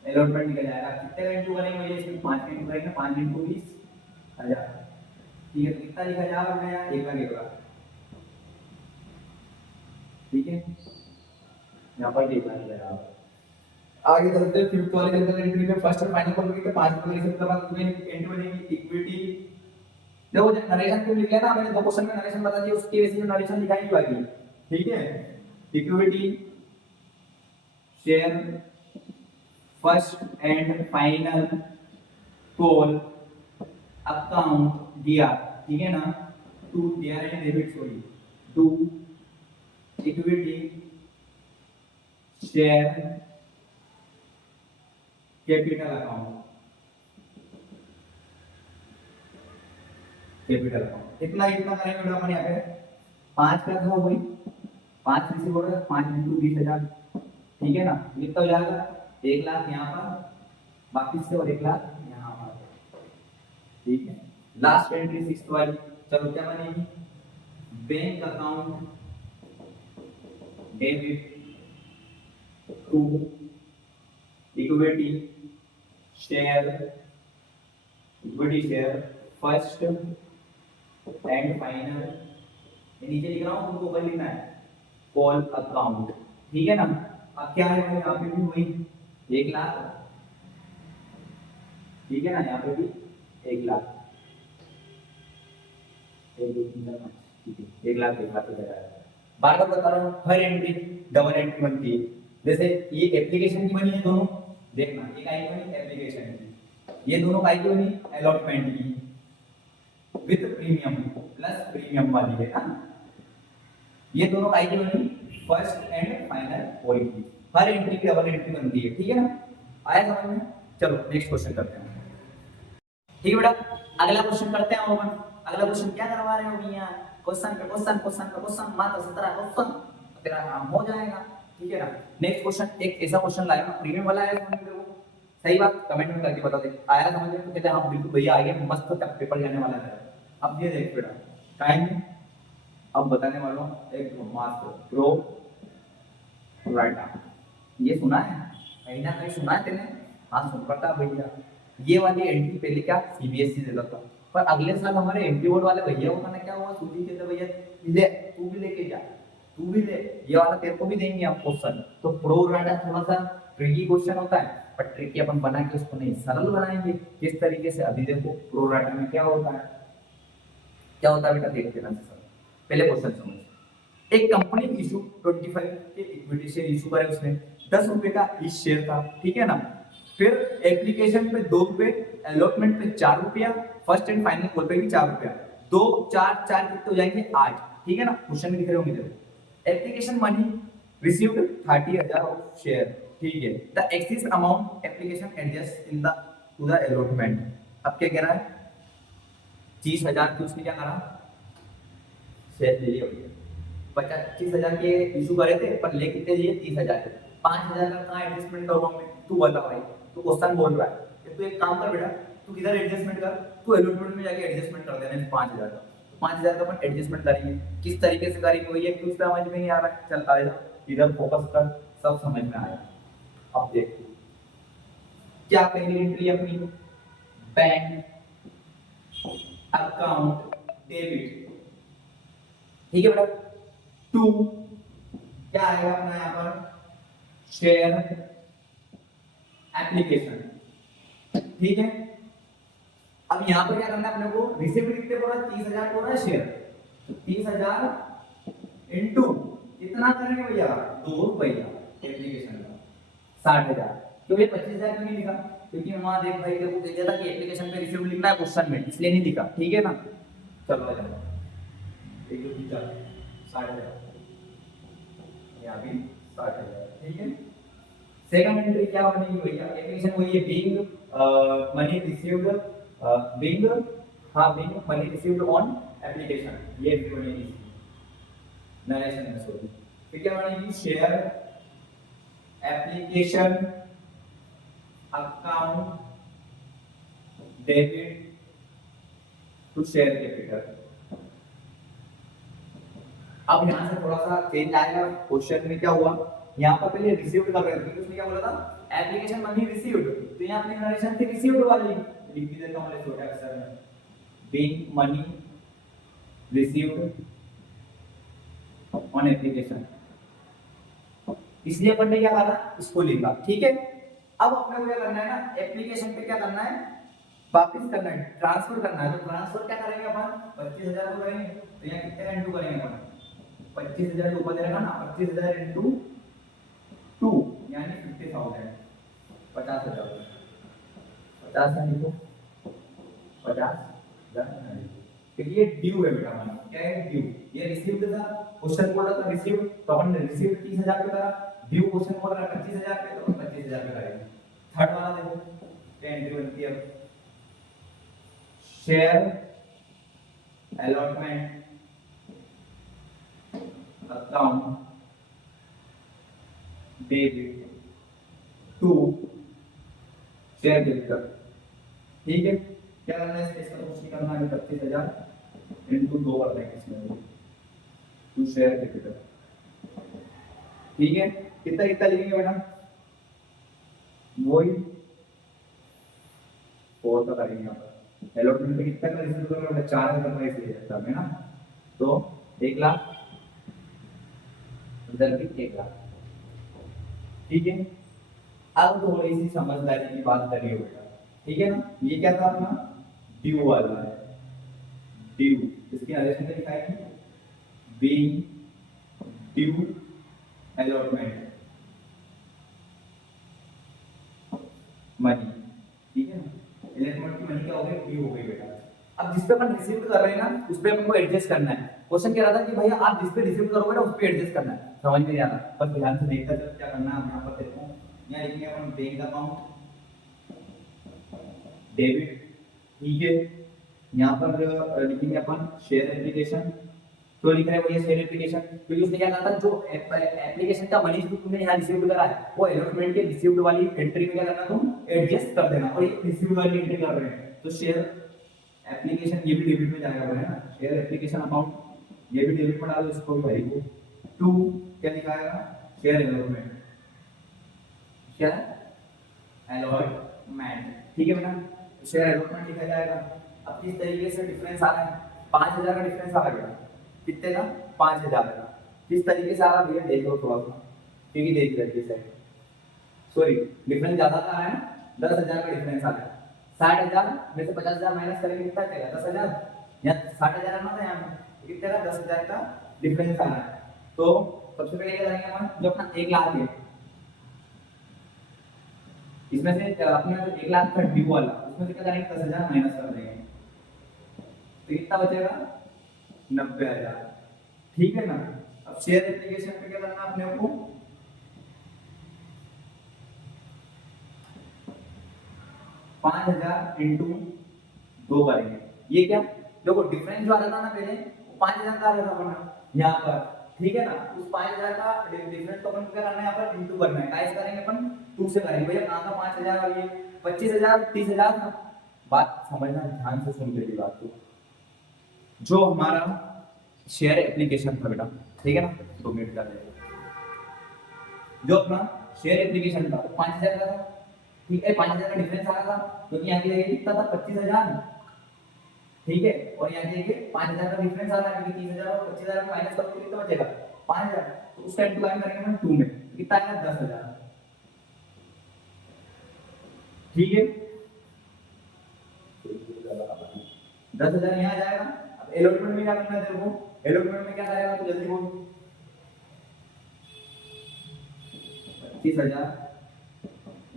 अलॉटमेंट निकल जाएगा, कितने का इंटू करेंगे भैया इसमें, 5 का इंटू करेंगे, 5 इंटू 20,000, ठीक है। तो कितना लिखा जाएगा अपने यहाँ, 1,00,000, ठीक है। यहाँ पर 1,00,000 लिखा जाएगा। आगे चलते हैं फिफ्थ वाले जनरल एंट्री में, फर्स्ट और फाइनल कॉलम के 5 नंबर के बाद तुम्हें एंट्री बनेगी इक्विटी। देखो नरेशन क्यों लिखा है ना, मैंने 2 क्वेश्चन में नरेशन बता दिया, उसके बेसिस पे नरेशन लिखा ही बाकी, ठीक है। Equity share first and final call account दिया, ठीक है ना, to there and debit sorry to equity share capital account, capital account इतना करेंगे बेटा अपन यहाँ पे 5 का था वही 5 रिसीव होगा, 5 इंटू 20,000, ठीक है ना। कितना हो जाएगा, 1,00,000 यहाँ पर बाकी से और 1,00,000 यहाँ पर, ठीक है। लास्ट एंट्री सिक्स्थ वाली, चलो क्या बनेगी, bank account debit to equity share first and final, नीचे लिख रहा हूँ तुमको ऊपर लिखना है कॉल अकाउंट, ठीक है ना। अब क्या है भाई, यहाँ पे भी वही 1,00,000, ठीक है ना, यहाँ पे भी 1,00,000, 1 2 3 4 5, ठीक है, 1,00,000 बार बार बता रहा हूँ, हर एंट्री डबल एंट्री बनती है। जैसे ये एप्लीकेशन की बनी है दोनों, देखना एक आई बनी एप्लीकेशन की, ये दोनों आई बनी अलॉटमेंट की विद प्रीमियम प्लस प्रीमियम वाली है ना, ये दोनों आई बनी फर्स्ट एंड फाइनल कॉल की, हर एंट्री की डबल एंट्री बनती है, ठीक है ना। आया समझ में, चलो नेक्स्ट क्वेश्चन करते हैं, ठीक है बेटा। अगला क्वेश्चन करते हैं अपन, अगला क्वेश्चन क्या करवा रहे हो भैया, क्वेश्चन पे क्वेश्चन मात्र 17 क्वेश्चन, तेरा काम हो जाएगा, ठीक है ना। नेक्स्ट क्वेश्चन एक ऐसा क्वेश्चन लाया ना, प्रीमियम वाला है, समझ में सही बात कमेंट में करके बता दे, आया समझ में, तो कहते हैं हाँ बिल्कुल भैया आगे मस्त पेपर जाने वाला है। अब ये देख बेटा टाइम, अब बताने वाला हूँ एक मास्टर प्रो राइटर, ये सुना है कहीं ना कहीं, सुना है तेने, हाँ सुन पड़ता भैया। ये वाली एंट्री पहले क्या सीबीएसई देता था, पर अगले साल हमारे एमपी बोर्ड वाले भैया को ना क्या हुआ, सूजी कहते भैया ले तू भी लेके जा, तू भी ले, ये वाला तेरे को भी देंगे आप क्वेश्चन। तो प्रो राइटर थोड़ा सा ट्रिकी क्वेश्चन होता है, पर ट्रिकी अपन बना के उसको नहीं सरल बनाएंगे किस तरीके से। अभी देखो प्रो राइटर में क्या होता है, क्या होता है बेटा देखते हैं सर, पहले क्वेश्चन समझ। एक कंपनी इशू 25 के इक्विटी शेयर इशू करे, उसने 10 रुपए का इस शेयर था, ठीक है ना। फिर एप्लीकेशन पे 2 रुपए, अलॉटमेंट पे 4 रुपया, फर्स्ट एंड फाइनल कॉल पे भी 4 रुपया, 2 4 4 कितने हो जाएंगे 8, ठीक है ना। क्वेश्चन में दिख रहे होंगे देखो, application money received 30,000 of share, ठीक है। The axis amount application adjust in the two the allotment. अब क्या कह रहा है, 30,000 की उसने क्या करा, शेयर ले लिया भैया, 25,000 के इशू करे थे, पर ले कितने लिए 30,000, 5,000 का कहाँ एडजस्टमेंट करूँ मैं, तू बता भाई। तो क्वेश्चन बोल रहा है, तू एक काम कर बेटा, तू किधर एडजस्टमेंट कर, तू अलॉटमेंट में जाके एडजस्टमेंट कर देना 5,000 का। 5,000 का अपन एडजस्टमेंट करेंगे, किस तरीके से करेंगे भैया, कुछ समझ में नहीं आ रहा है, चल आया इधर फोकस कर, सब समझ में आया। अब देख क्या पहली एंट्री अपनी, बैंक अकाउंट डेबिट, ठीक है बेटा। 2 क्या आएगा अपना यहाँ पर, शेयर एप्लीकेशन, ठीक है। अब यहाँ पर क्या करना है अपने को, रिसीव कितने बोला 30,000 बोला है शेयर, तो 30,000 इंटू कितना करेंगे भैया 2 रुपया एप्लीकेशन का 60,000। क्यों ये 25,000 क्यों नहीं लिखा, क्योंकि वहां देख भाई देखो दे दिया था कि एप्लीकेशन पे रिसीव लिखना है क्वेश्चन में, इसलिए नहीं लिखा, ठीक है ना। चलो आ जाओ, 1 2 3 4 60,000, यहाँ भी 60,000, ठीक है। सेकंड एंट्री क्या बनेगी भैया, एप्लीकेशन वही है, being money received, being money received on application, ये एंट्री बनेगी नरेशन में सॉरी। फिर क्या बनेगी, share application account debit to share capital, अब यहाँ से थोड़ा सा चेंज आएगा। क्वेश्चन में क्या हुआ, यहाँ पर पहले रिसीव्ड कर रहे थे, उसने क्या बोला था एप्लीकेशन मनी रिसीव्ड, तो यहाँ अपनी कंडीशन थी रिसीव्ड वाली, लिख भी देता हूँ मैं छोटे अक्षर में, being money received on application, इसलिए अपन ने क्या करा इसको लिखा। ठीक है, अब अपने को क्या करना है ना, एप्लीकेशन पे क्या करना है, वापस करना है, ट्रांसफर करना है। तो ट्रांसफर क्या करेंगे अपन, 25,000 को करेंगे, तो यहाँ कितने का इंटू करेंगे अपन, 25,000 ऊपर दे रखा ना, 25,000 इंटू 2 यानी 50,000, 50,000, 50 है लिखो, 50,000, क्योंकि ये ड्यू है बेटा हमारा, क्या है ड्यू, ये रिसीव्ड था, क्वेश्चन बोल रहा था रिसीव्ड, तो अपन ने रिसीव्ड 30,000 पे करा, ड्यू क्वेश्चन बोल रहा है 25,000 पे, तो 25,000 पे करेंगे। थर्ड वाला देखो क्या एंट्री बनती है, share allotment account debit to share capital. ठीक है, क्या करना है इसका, तो कुछ नहीं करना है, 25,000 इंटू 2 कर देंगे इसमें टू शेयर कैपिटल। ठीक है, कितना कितना लिखेंगे बेटा, वही 4 का करेंगे यहाँ पर, अलॉटमेंट पे कितना का रिसीव करोगे, 4,000 का इसलिए एग्जाम है ना, तो 1 लाख इधर भी 1 लाख। ठीक है, अब थोड़ी सी समझदारी की बात करिए बेटा। ठीक है ना, ये क्या था अपना ड्यू वाला है, ड्यू, इसकी नरेशन में लिखाएंगे बीइंग ड्यू अलॉटमेंट मनी। ठीक है ना, अलॉटमेंट की मनी क्या हो गई, ड्यू हो गई बेटा। अब जिस पे अपन रिसीव कर रहे हैं ना उस पे अपन को एडजस्ट करना है। क्वेश्चन कह रहा था कि भैया आप जिस पे रिसीव करोगे ना उस पे एडजस्ट करना है, समझ में नहीं आ रहा, बस ध्यान से देखकर चलो क्या करना है। हम यहाँ पर देखो, यहाँ लिखेंगे अपन बैंक अकाउंट डेबिट। ठीक है, यहाँ पर लिखेंगे अपन शेयर एप्लीकेशन, तो लिख रहे हैं भैया शेयर एप्लीकेशन, क्योंकि उसने क्या कहा था जो एप्लीकेशन का मनी जो तुमने यहाँ रिसीव्ड करा है वो अलॉटमेंट के रिसीव्ड वाली एंट्री में क्या करना, तुम एडजस्ट कर देना, और ये रिसीव्ड वाली एंट्री कर रहे हैं तो शेयर एप्लीकेशन ये भी डेबिट में जाएगा है ना, शेयर एप्लीकेशन अकाउंट ये भी डेबिट में डालो इसको भी भाई को, टू क्या दिखाएगा शेयर अलॉटमेंट, क्या अलॉटमेंट। ठीक है बेटा, शेयर अलॉटमेंट लिखा जाएगा। अब किस तरीके से डिफरेंस आ रहा है, 5,000 का डिफरेंस आ रहा है बेटा, कितने का 5,000 का, किस तरीके से आ रहा है भैया देख लो थोड़ा सा, क्योंकि देख रहे हैं सॉरी डिफरेंस ज्यादा आ रहा है ना, 10,000 का डिफरेंस आ रहा है, 60,000 में से 50,000 माइनस करेंगे कितना चलेगा 10,000, या 60,000 आना था यहाँ पे, कितने का 10,000 का डिफरेंस आ रहा है। तो सबसे पहले क्या करेंगे अपन, जो अपना 1 लाख है इसमें से अपना जो 1 लाख का ड्यू वाला उसमें से क्या करेंगे 10,000 माइनस कर देंगे, तो कितना बचेगा 90,000। ठीक है ना, अब शेयर एप्लीकेशन पे क्या करना अपने को, पांच हजार इंटू 2 करेंगे। ये क्या देखो डिफरेंस जो आ रहा था ना पहले वो 5,000 का आ रहा था अपना यहाँ पर, ठीक है ना, उस 5,000 का डिफरेंस को अपन क्या करना है यहाँ पर इंटू करना है, कैसे करेंगे अपन 2 से करेंगे। भैया कहाँ का 5,000 और ये 25,000 30,000 था, बात समझना ध्यान से सुन मेरी बात को, जो हमारा शेयर एप्लीकेशन था बेटा, ठीक है ना, 2 मिनट का जो अपना शेयर एप्लीकेशन था 5,000 का था, ठीक है, 5,000 का डिफरेंस आ रहा था क्योंकि यहाँ की जगह कितना था 25,000, ठीक है, और यहाँ की जगह 5,000 का डिफरेंस आ रहा है क्योंकि 30,000 और 25,000 का माइनस करो तो कितना बचेगा 5,000, तो उसका इंटू करेंगे हम 2 में, कितना आएगा 10,000। ठीक है, 10,000 यहाँ जाएगा। अब अलॉटमेंट में क्या करना है तेरे को, अलॉटमेंट में क्या करेगा तो जल्दी बोल, 25,000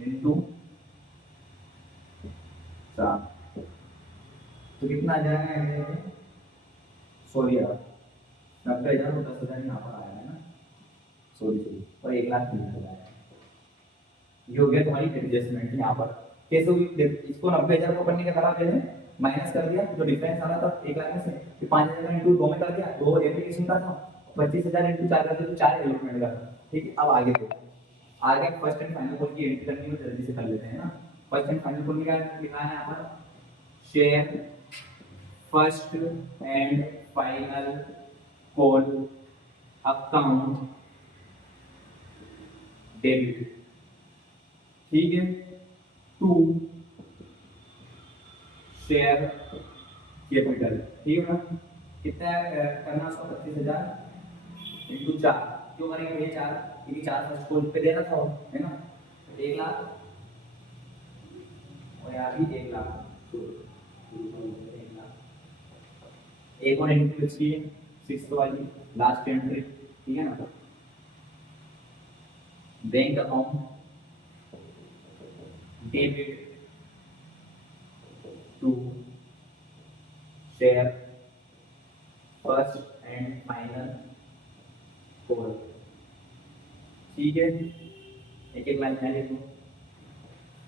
इंटू 4 तो कितना आ जाएगा, सॉरी यार 90,000 और 10,000 यहाँ पर आया है ना, सॉरी और 1 लाख 30,000 ये हो गया तुम्हारी एडजस्टमेंट यहाँ पर। कैसे हुई, इसको 90,000 को करने का करा पहले माइनस कर दिया, जो डिफरेंस आ रहा था 1 लाख में से, फिर 5,000 इंटू 2 में कर दिया, 2 एप्लीकेशन का था, 25,000 इंटू 4 कर दिया तो 4 अलॉटमेंट का था। ठीक है, अब आगे देखो, आगे फर्स्ट एंड फाइनल कॉल की एंट्री करनी है, जल्दी से कर लेते हैं ना। फर्स्ट एंड फाइनल कॉल क्या लिखा है यहाँ पर, share first and final call account debit, ठीक है, टू शेयर कैपिटल, ठीक है ना। कितना करना उसका 25,000 इंटू 4, क्यों करेंगे ये 4, क्योंकि 4 फर्स्ट को पे देना था, है ना। 1,00,000 और यहाँ भी 1,00,000, 1,00,000, एक और एंट्री बची है 6 वाली लास्ट एंट्री, ठीक है ना। Bank account debit to share first and final call, ठीक है। एक एक लाइन में लिखो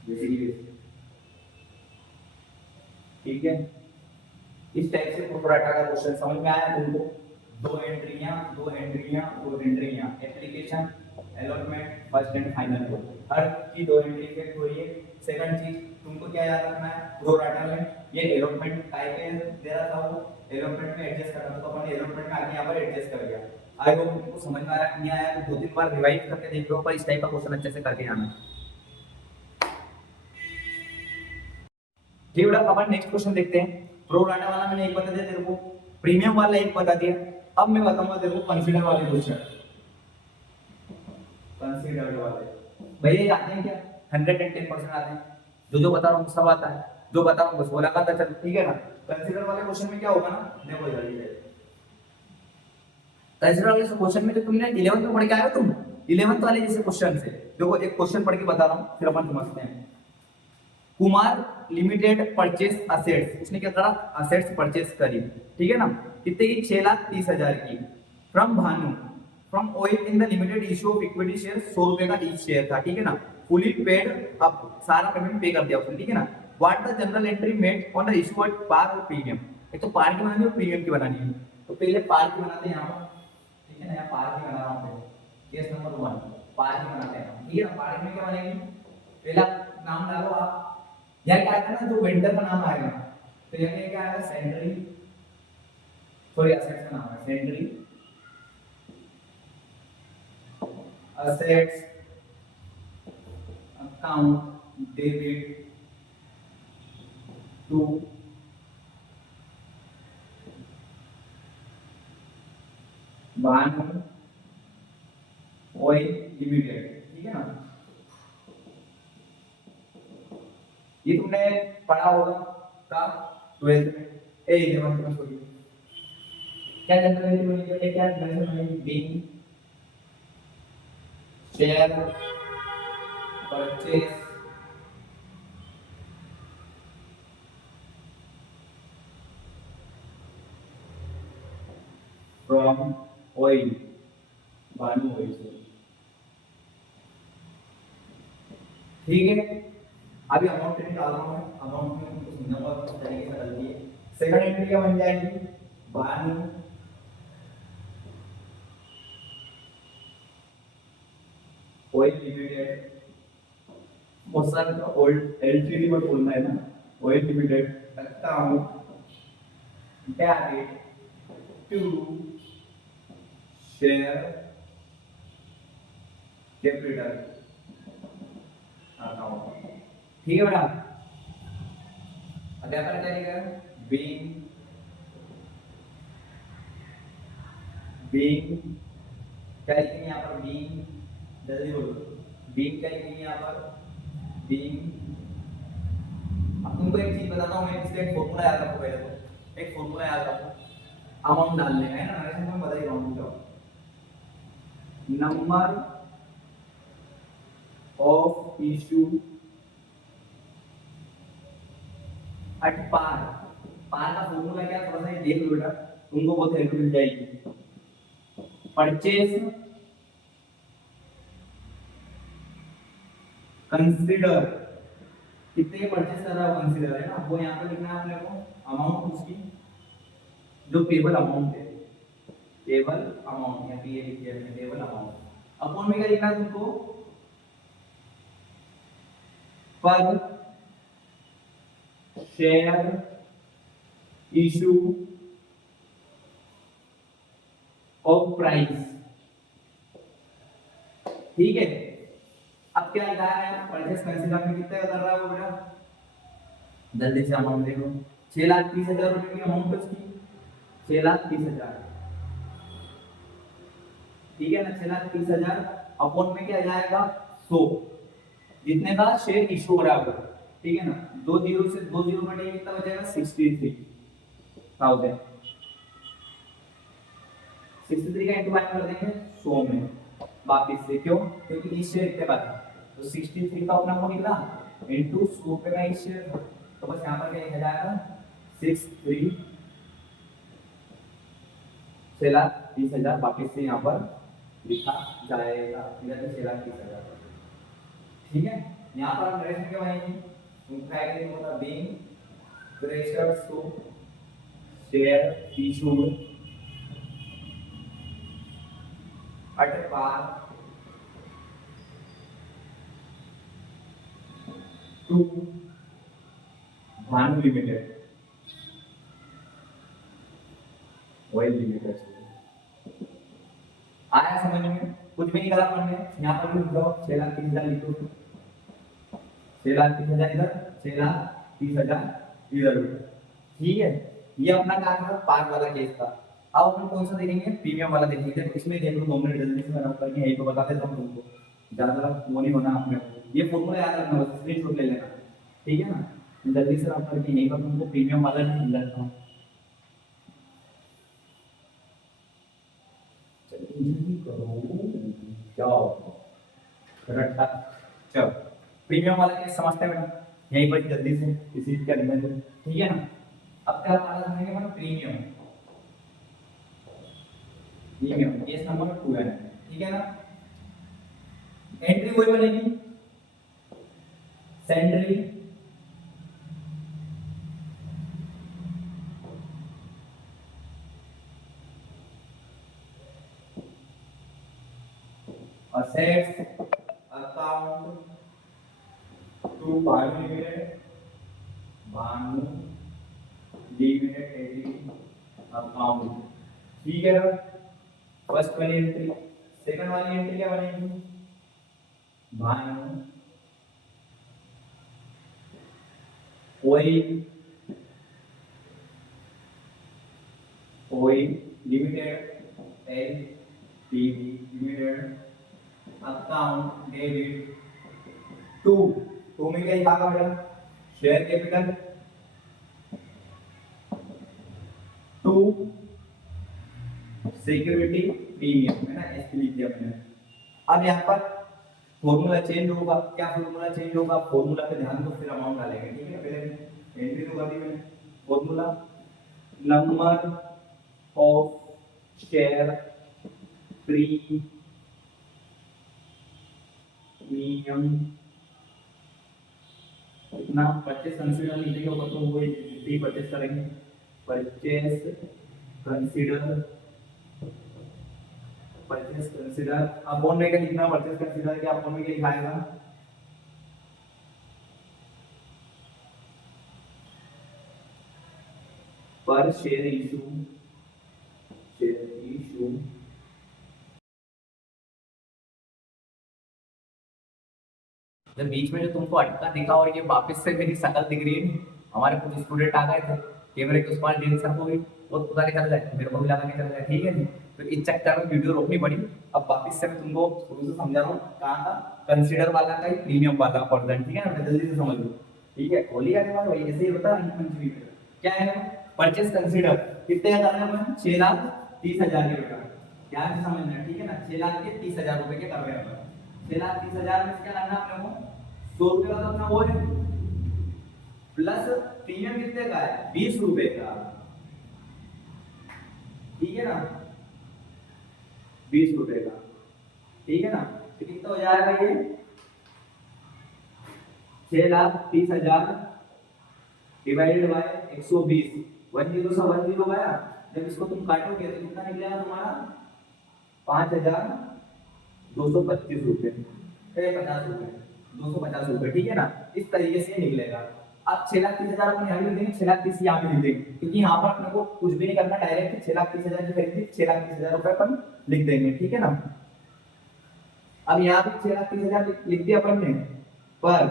जैसे, ठीक है। इस टाइप से प्रोराटा का क्वेश्चन समझ में आया तुमको। दो एंट्रियां application, allotment, first and final को, हर की दो एंट्री इफेक्ट हो रही है। सेकंड चीज तुमको क्या याद रखना है, प्रोराटा में ये अलॉटमेंट टाइप पे दे रहा था, वो अलॉटमेंट में एडजस्ट करना था, तो अपन ने अलॉटमेंट में आगे यहाँ पर एडजस्ट कर दिया। आई होप तुमको समझ में आया, नहीं आया तो 2-3 बार रिवाइज करके देख लो, पर इस टाइप का क्वेश्चन अच्छे से करके आना। ठीक है, अपन नेक्स्ट क्वेश्चन देखते हैं। प्रो राटा वाला मैंने एक बता दिया तेरे को, प्रीमियम वाला एक बता दिया। अब मैं बताऊंगा तेरे को कंसीडर वाले क्वेश्चन। कंसीडर वाले भैया ये आते हैं क्या, 110% आते हैं। जो बता रहा हूँ सब आता है, जो बता रहा हूँ बस वो लगातार चल, ठीक है ना। कंसीडर वाले क्वेश्चन में क्या होगा ना, देखो इधर ये कंसीडर वाले क्वेश्चन में जो तुमने 11th में पढ़ के आए हो तुम, 11th वाले जैसे क्वेश्चन से देखो, एक क्वेश्चन पढ़ के बता रहा हूँ फिर अपन समझते हैं। कुमार लिमिटेड परचेस असेट्स, उसने क्या करा, असेट्स परचेस करी, ठीक है ना, कितने की, 6,30,000 की, from Bhanu, from oil in the limited issue of equity share, 100 रुपए का ईच शेयर था, ठीक है ना, फुली पेड, अब सारा पेमेंट पे कर दिया उसने, ठीक है ना। What the general entry made on the issue at par or premium, एक तो पार की बनानी है और प्रीमियम की बनानी है, तो पहले पार की बनाते हैं यहाँ पर, ठीक है ना, यहाँ पार की बना रहा हूँ, केस नंबर 1 पार की बनाते हैं, ठीक है ना। पार में क्या बनेगी, पहला नाम डालो आप, यहाँ क्या आएगा ना, जो वेंडर का नाम आएगा, तो यहाँ क्या आएगा, सेंट्री, सॉरी असेट्स का नाम है sundry, assets account debit to Bhanu oil limited, ठीक है ना। ये तुमने पढ़ा होगा का 12th में, 11th में, सॉरी। क्या जनरल एंट्री बनी है, क्या जनरल बनी, being share purchase from oil, Bhanu oil से, ठीक है। अभी अमाउंट निकाल रहा हूं, अमाउंट में कुछ नंबर इस तरीके से डाल दिए। सेकंड एंट्री क्या बन जाएगी, भानु ऑयल लिमिटेड, बहुत सारे तो ओल्ड एलटीडी में बोलना है ना, oil limited account debit to share capital account, ठीक है बेटा। अब क्या करेगा, बीइंग क्या लिखेंगे यहाँ पर, बीइंग, जल्दी बोलो, बीइंग क्या लिखेंगे यहाँ पर, बीइंग। अब तुमको एक चीज बताता हूँ मैं, इसका एक फॉर्मूला याद रखो पहले, तो एक फॉर्मूला याद रखो, अमाउंट डालने का है ना, नरेशन में बता ही रहा हूँ, number of issue at par, par का फॉर्मूला क्या, थोड़ा सा ये देख लो बेटा, तुमको बहुत हेल्प मिल जाएगी। परचेस कंसीडर, कितने परचेस कर रहा है कंसीडर, है ना, वो यहाँ पे लिखना है अपने को, अमाउंट उसकी जो पेबल अमाउंट है, टेबल अमाउंट, यहाँ पे ये लिख दिया है टेबल अमाउंट, अपॉन में क्या लिखना है तुमको, पर शेयर इशू ऑफ प्राइस, ठीक है। अब क्या लिखा है, परचेस कंसीडर में कितने का कर रहा है वो बेटा, जल्दी से अमाउंट देखो, 6,30,000 रुपए की अमाउंट है उसकी, 6,30,000, ठीक है ना। 6,30,000 अपॉन में क्या जाएगा 100, जितने का शेयर इशू हो रहा है, ठीक है ना। 2 जीरो से 2 जीरो कटेंगे कितना बचेगा, 63,000। 63 का इंटू कर देंगे 100 में वापिस से, क्यों, क्योंकि इस शेयर इतने का था, तो 63 का अपना को निकला इंटू 100 पे का इस शेयर, तो बस यहाँ पर क्या लिखा जाएगा 63, 6,30,000 वापिस से यहाँ पर लिखा जाएगा, इधर से 6,30,000, ठीक है। यहाँ पर हम रेस्ट क्या बनाएंगे, उनका एक होता being registered to share issued at par to Bhanu limited, oil limited. आया समझ में, कुछ भी नहीं करा अपन ने, यहाँ पर भी लिख दो 6,30,000 लिखो, 6,30,000 इधर, 6,30,000 इधर, ठीक है। ये अपना क्या था, पार वाला केस था। अब अपन कौन सा देखेंगे, प्रीमियम वाला देखेंगे। इसमें देख लो 2 मिनट जल्दी से मैं करके यही तो बता देता हूँ तुमको, ज्यादा वो नहीं होना आपने, ये फॉर्मूला याद रखना, बस स्क्रीनशॉट ले लेना, ठीक है ना। जल्दी से आप करके यही पर तुमको प्रीमियम वाला भी मिल जाता हूँ, जल्दी करो जाओ रट्टा। चलो प्रीमियम वाला केस समझते हैं बेटा, यहीं पर जल्दी से इसी का रिमेंडर, ठीक है ना। अब क्या वाला समझेंगे मतलब प्रीमियम, प्रीमियम केस नंबर 2 है, ठीक है ना। एंट्री वही बनेगी, sundry assets account to Bhanu limited, Bhanu limited account, ठीक है ना। फर्स्ट वाली एंट्री, सेकंड वाली एंट्री क्या बनेगी, Bhanu oil limited LTD limited account debit to में क्या लिखा बेटा, share capital to security premium, है ना, ऐसे लिख दिया मैंने। अब यहाँ पर फॉर्मूला चेंज होगा, क्या फॉर्मूला चेंज होगा, फॉर्मूला पे ध्यान दो फिर अमाउंट डालेंगे, ठीक है। पहले एंट्री तो कर दी मैंने, formula number of share premium इतना, परचेस कंसीडर लिखेंगे ऊपर तो वो भी परचेस करेंगे, purchase consider, purchase consider upon में क्या लिखना, परचेस कंसीडर के अपॉन में क्या लिखाएगा, पर शेयर इशू, शेयर इशू जब बीच में जो तुमको अटका दिखा और ये वापस से मेरी शकल दिख रही है, हमारे कुछ स्टूडेंट आ गए थे कैमरे के उस पार, टेंशन हो गई, वो पता नहीं चल जाए, मेरे को भी लगा नहीं चल जाए, ठीक है। तो इस चक्कर में वीडियो रोकनी पड़ी। अब वापस से मैं तुमको शुरू से समझा रहा हूँ, कहाँ का कंसीडर वाला का ही प्रीमियम वाला पर्सन, ठीक है ना, जल्दी से समझ लो, ठीक है। होली आने वाला वही ऐसे ही होता है, क्या है परचेस कंसीडर कितने का कर रहे हैं, 6,30,000 के बेटा, क्या है समझना है, ठीक है ना। 6,30,000 रुपए के कर रहे हैं, 6,30,000 में क्या करना अपने को, 100 रुपए का तो अपना वो है, प्लस प्रीमियम कितने का है, 20 रुपए का, ठीक है ना, 20 रुपए का, ठीक है ना। तो कितना हो जाएगा ये 6,30,000 डिवाइडेड बाय 120, 10 से 10 गया, जब इसको तुम काटोगे तो कितना निकलेगा तुम्हारा 5,225 रुपए, 50 रुपए, 250 रुपए, ठीक है ना। इस तरीके से निकलेगा। अब 6,30,000 अपन यहाँ भी लिख देंगे, 6,30,000 यहाँ भी लिख देंगे, क्योंकि यहाँ पर अपने को कुछ भी नहीं करना, डायरेक्ट 6,30,000 की खरीदी 6,30,000 रुपए अपन लिख देंगे, ठीक है ना। अब यहाँ पे 6,30,000 लिख दिया अपन ने, पर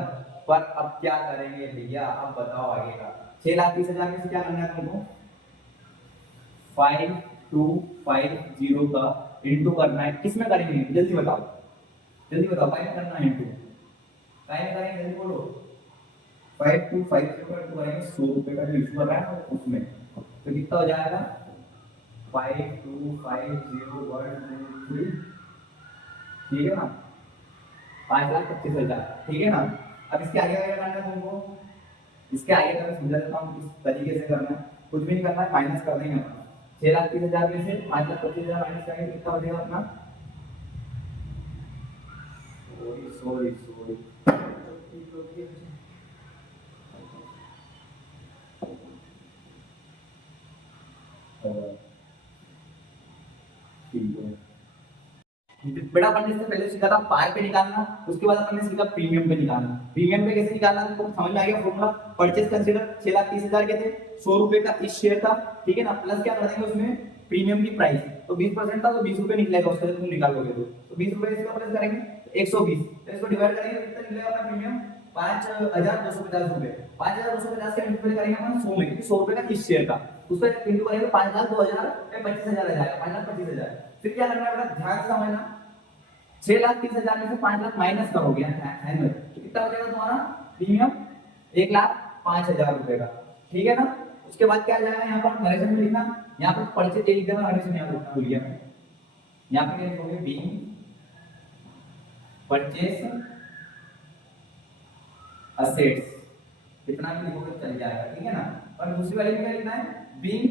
अब क्या करेंगे भैया, अब बताओ आगे का। 6,30,000 में से क्या करना है तुमको, 5250 का इंटू करना है। किस में करेंगे जल्दी बताओ, जल्दी बताओ, काय में करना है इंटू, काय में करेंगे जल्दी बोलो। 5250 का इंटू करेंगे 100 रुपए का जो इशू कर रहा है ना उसमें, तो कितना हो जाएगा 5250 ठीक है ना, 5,25,000 ठीक है ना। अब इसके आगे क्या करना है तुमको, इसके आगे का मैं समझा देता हूँ किस तरीके से करना है। कुछ भी नहीं करना है, माइनस कर देंगे अपना 6,30,000 में से 5,25,000 माइनस करेंगे कितना बचेगा अपना, सॉरी सॉरी ठीक है बेटा। अपन ने इससे पहले सीखा था पार पे निकालना, उसके बाद अपन ने सीखा प्रीमियम पे निकालना। प्रीमियम पे कैसे निकालना तुमको समझ में आ गया फॉर्मूला। परचेज कंसीडर 6,30,000 के थे, 100 रुपए का इस शेयर था ठीक है ना, प्लस क्या कर देंगे उसमें प्रीमियम की प्राइस, तो 20% था तो 20 रुपए निकलेगा उसका, तुम निकालोगे तो 20 रुपए इसका प्लस करेंगे 120, तो इसको डिवाइड करेंगे तो कितना निकलेगा अपना प्रीमियम 5,250 रुपए। 5,250 के मल्टीप्लाई करेंगे अपन 100 में, क्योंकि 100 रुपए का इस शेयर का, उसका इंटू करेंगे 5,02,000 में 25,000 आ जाएगा, 5,25,000। फिर क्या करना है बेटा, ध्यान से समझना, 6,30,000 में से 5 लाख माइनस करोगे एनुअल, तो कितना हो जाएगा तुम्हारा प्रीमियम 1,05,000 रुपए का ठीक है ना। उसके बाद क्या जाएगा यहाँ पर नरेशन में लिखना, यहाँ पर परचेज लिख देना, नरेशन यहाँ लिखना भूल गया मैं, यहाँ पे क्या लिखोगे बीइंग परचेज असेट्स, इतना भी लिखोगे तो चल जाएगा ठीक है ना। और दूसरी वाले में क्या लिखना है, बीइंग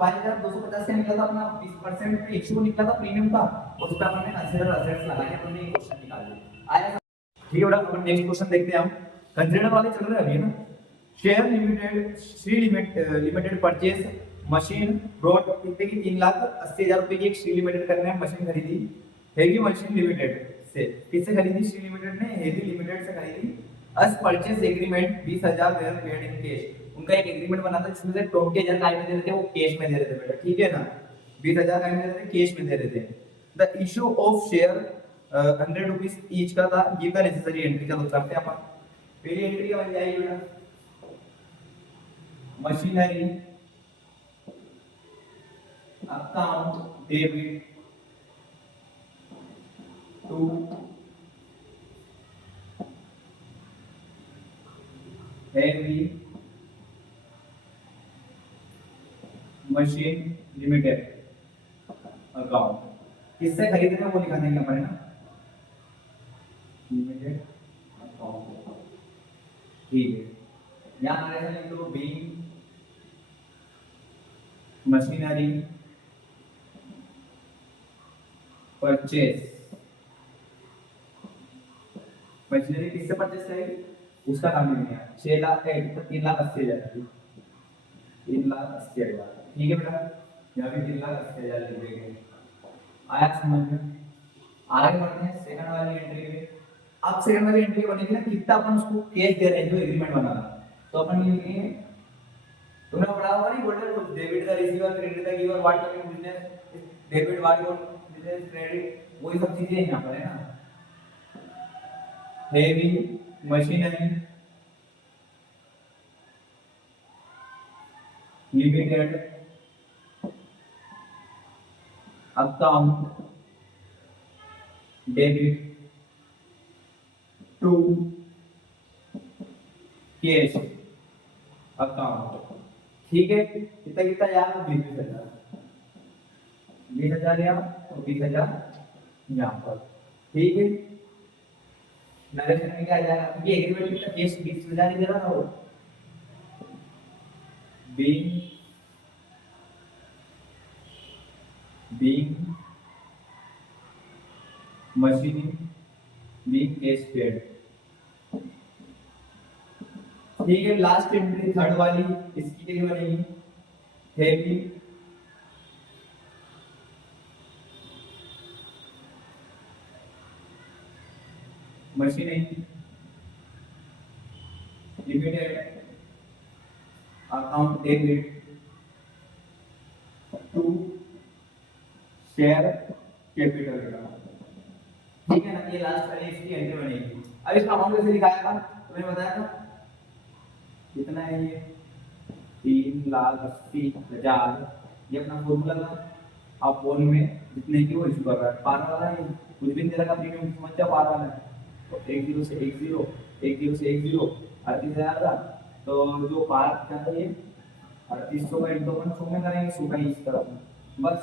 5,250 का निकला था अपना 20% पे इशू निकला था प्रीमियम का, उस पे अपन ने कंसीडर असेट्स लगा के हमने ये क्वेश्चन निकाल लिया आया। ठीक है बेटा, अपन नेक्स्ट क्वेश्चन देखते हैं हम। कंसीडर वाले चल रहे हैं अभी ना। Share limited Shri limited purchase machine ब्रॉड कितने की 3,80,000 रुपए की एक श्री लिमिटेड करने में मशीन खरीदी, हेगी मशीन लिमिटेड से। किससे खरीदी श्री लिमिटेड ने, हेगी लिमिटेड से खरीदी। As purchase agreement 20,000 were paid in cash, उनका एक एग्रीमेंट बना था जिसमें से 20,000 काय में दे रहे थे, वो कैश में दे रहे थे बेटा ठीक है ना। 20,000 काय में दे रहे थे, कैश में दे रहे थे। The issue of share 100 rupees each का था, गिव द नेसेसरी एंट्री। चलो करते हैं अपन, पहली एंट्री क्या बन जाएगी बेटा, machinery account debit to heavy machine limited account. किससे खरीद रहे हैं वो लिखा देंगे अपन ना, लिमिटेड अकाउंट ठीक है। यहाँ हमारे लिख दो बीइंग मशीनरी परचेज, मशीनरी किससे परचेज करेगी उसका नाम लिखना है। 6 लाख का 3,80,000, 3,80,000 ठीक है बेटा, यहाँ भी 3,80,000 लिख देंगे। आया समझ में। आगे बढ़ते हैं सेकंड वाली एंट्री पे। अब सेकंड वाली एंट्री बनेगी ना, कितना अपन उसको कैश दे रहे हैं जो एग्रीमेंट बना रहा, तो अपन लिखेंगे, तुमने पढ़ा होगा नहीं golden rule, debit the receiver credit the giver what coming business, debit what your business credit, वही सब चीजें यहाँ पर है ना। Heavy machinery limited account debit to cash account ठीक है। कितना कितना यार 20,000, 20,000 यहाँ और 20,000 यहाँ पर ठीक है। नरेशन में क्या आ जाएगा, क्योंकि एग्रीमेंट में केस 20,000 ही दे रहा था वो, being machining being cash paid ठीक है। लास्ट एंट्री थर्ड वाली इसकी क्या बनेगी, heavy machinery limited account debit to share capital, ठीक है ना, ये लास्ट वाली इसकी एंट्री बनेगी। अब इसका अमाउंट कैसे दिखाया था, तो मैंने बताया था कितना है ये 3,80,000, ये अपना फॉर्मूला था। आप फोन में जितने की वो इशू कर रहा है, पार वाला है, कुछ भी नहीं दे रहा प्रीमियम, समझ जाओ पार वाला है। तो 10 से 10, 10 से 10, 38,000 था। तो जो पार क्या था ये 3800 का इंटू 1 100 में करेंगे, 100 का इस तरफ बस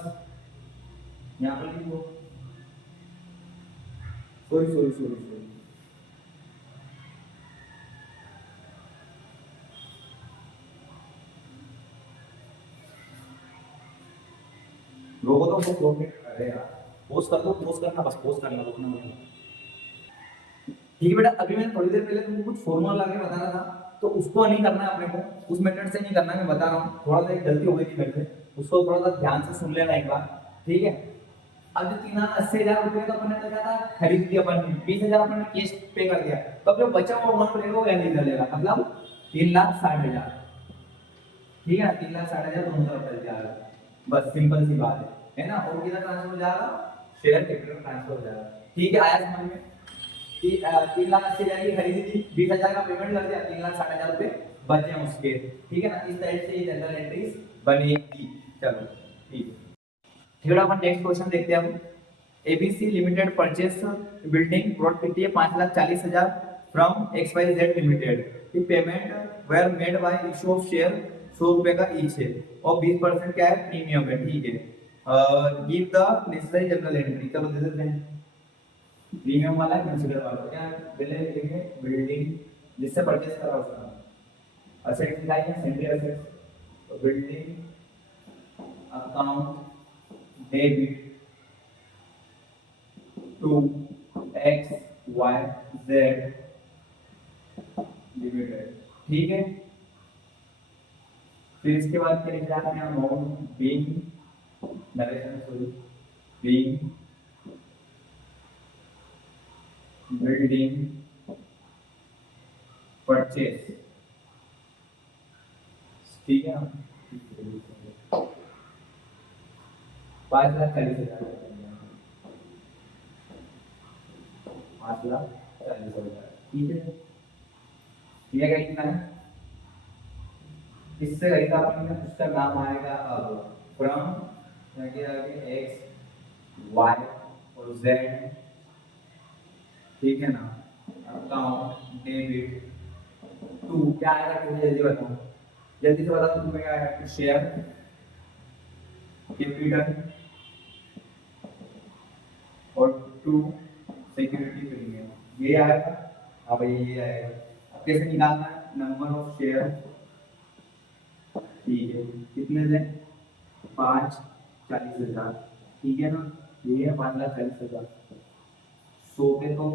यहाँ पर लिखो। सॉरी सॉरी सॉरी सॉरी, रोको तो वो 2 मिनट, अरे यार पोस्ट कर दो, पोस्ट करना, बस पोस्ट करना, रोकना मत। ठीक है बेटा, अभी मैं थोड़ी देर पहले तुमको कुछ फॉर्मूला लाके बता रहा था, तो उसको नहीं करना है अपने को, उस मेथड से नहीं करना है, मैं बता रहा हूँ। थोड़ा सा एक गलती हो गई थी मेरे से, उसको थोड़ा सा ध्यान से सुन लेना एक बार, ठीक है। अब जो 3,80,000 रुपये का अपने क्या था, खरीद लिया अपन ने, 20,000 अपन ने कैश पे कर दिया, तो अब जो बचा हुआ अमाउंट रहेगा वो नहीं डलेगा, मतलब 3,60,000, ठीक है ना। 3,60,000 दोनों तरफ डल जाएगा, बस सिंपल सी बात है ना। और किधर ट्रांसफर हो जाएगा, शेयर कैपिटल ट्रांसफर हो जाएगा, ठीक है। आया समझ में कि 3,80,000 की खरीदी थी, 20,000 का पेमेंट कर दिया, 3,60,000 रुपये बचे हैं उसके, ठीक है ना। इस तरह से ये जनरल एंट्रीज बनेगी। चलो ठीक है, ठीक है। अपन नेक्स्ट क्वेश्चन देखते हैं। हम ABC limited purchase building plot कितनी है, 5,40,000 फ्रॉम XYZ लिमिटेड। ये payment were made by issue of share, 100 रुपए का ईच है, और 20% क्या है, प्रीमियम है, ठीक है। Give the necessary journal entry, चलो दे देते हैं। प्रीमियम वाला है, कंसीडर वाला क्या है, पहले लिखेंगे बिल्डिंग जिससे परचेस करा उसका, असेट दिखाएंगे सेंट्री असेट, तो building account debit to XYZ limited, ठीक है। फिर इसके बाद क्या लिखा है, amount being narration, sorry, being building purchase, ठीक है। 5,40,000, 5,40,000, ठीक है। ये क्या लिखना है, इससे खरीदा आपने, उसका नाम आएगा अब फ्रॉम आगे आगे एक्स वाई और जेड, ठीक है ना। अकाउंट डेबिट टू क्या आएगा, तुझे जल्दी बताओ, जल्दी से बताओ तुम्हें क्या आएगा, शेयर कैपिटल और टू सिक्योरिटी प्रीमियम, ये आएगा। अब ये आएगा, अब कैसे निकालना है, नंबर ऑफ शेयर, ठीक है, कितने थे, 5,40,000, ठीक है ना। ये है 5,40,000, 100 पे तो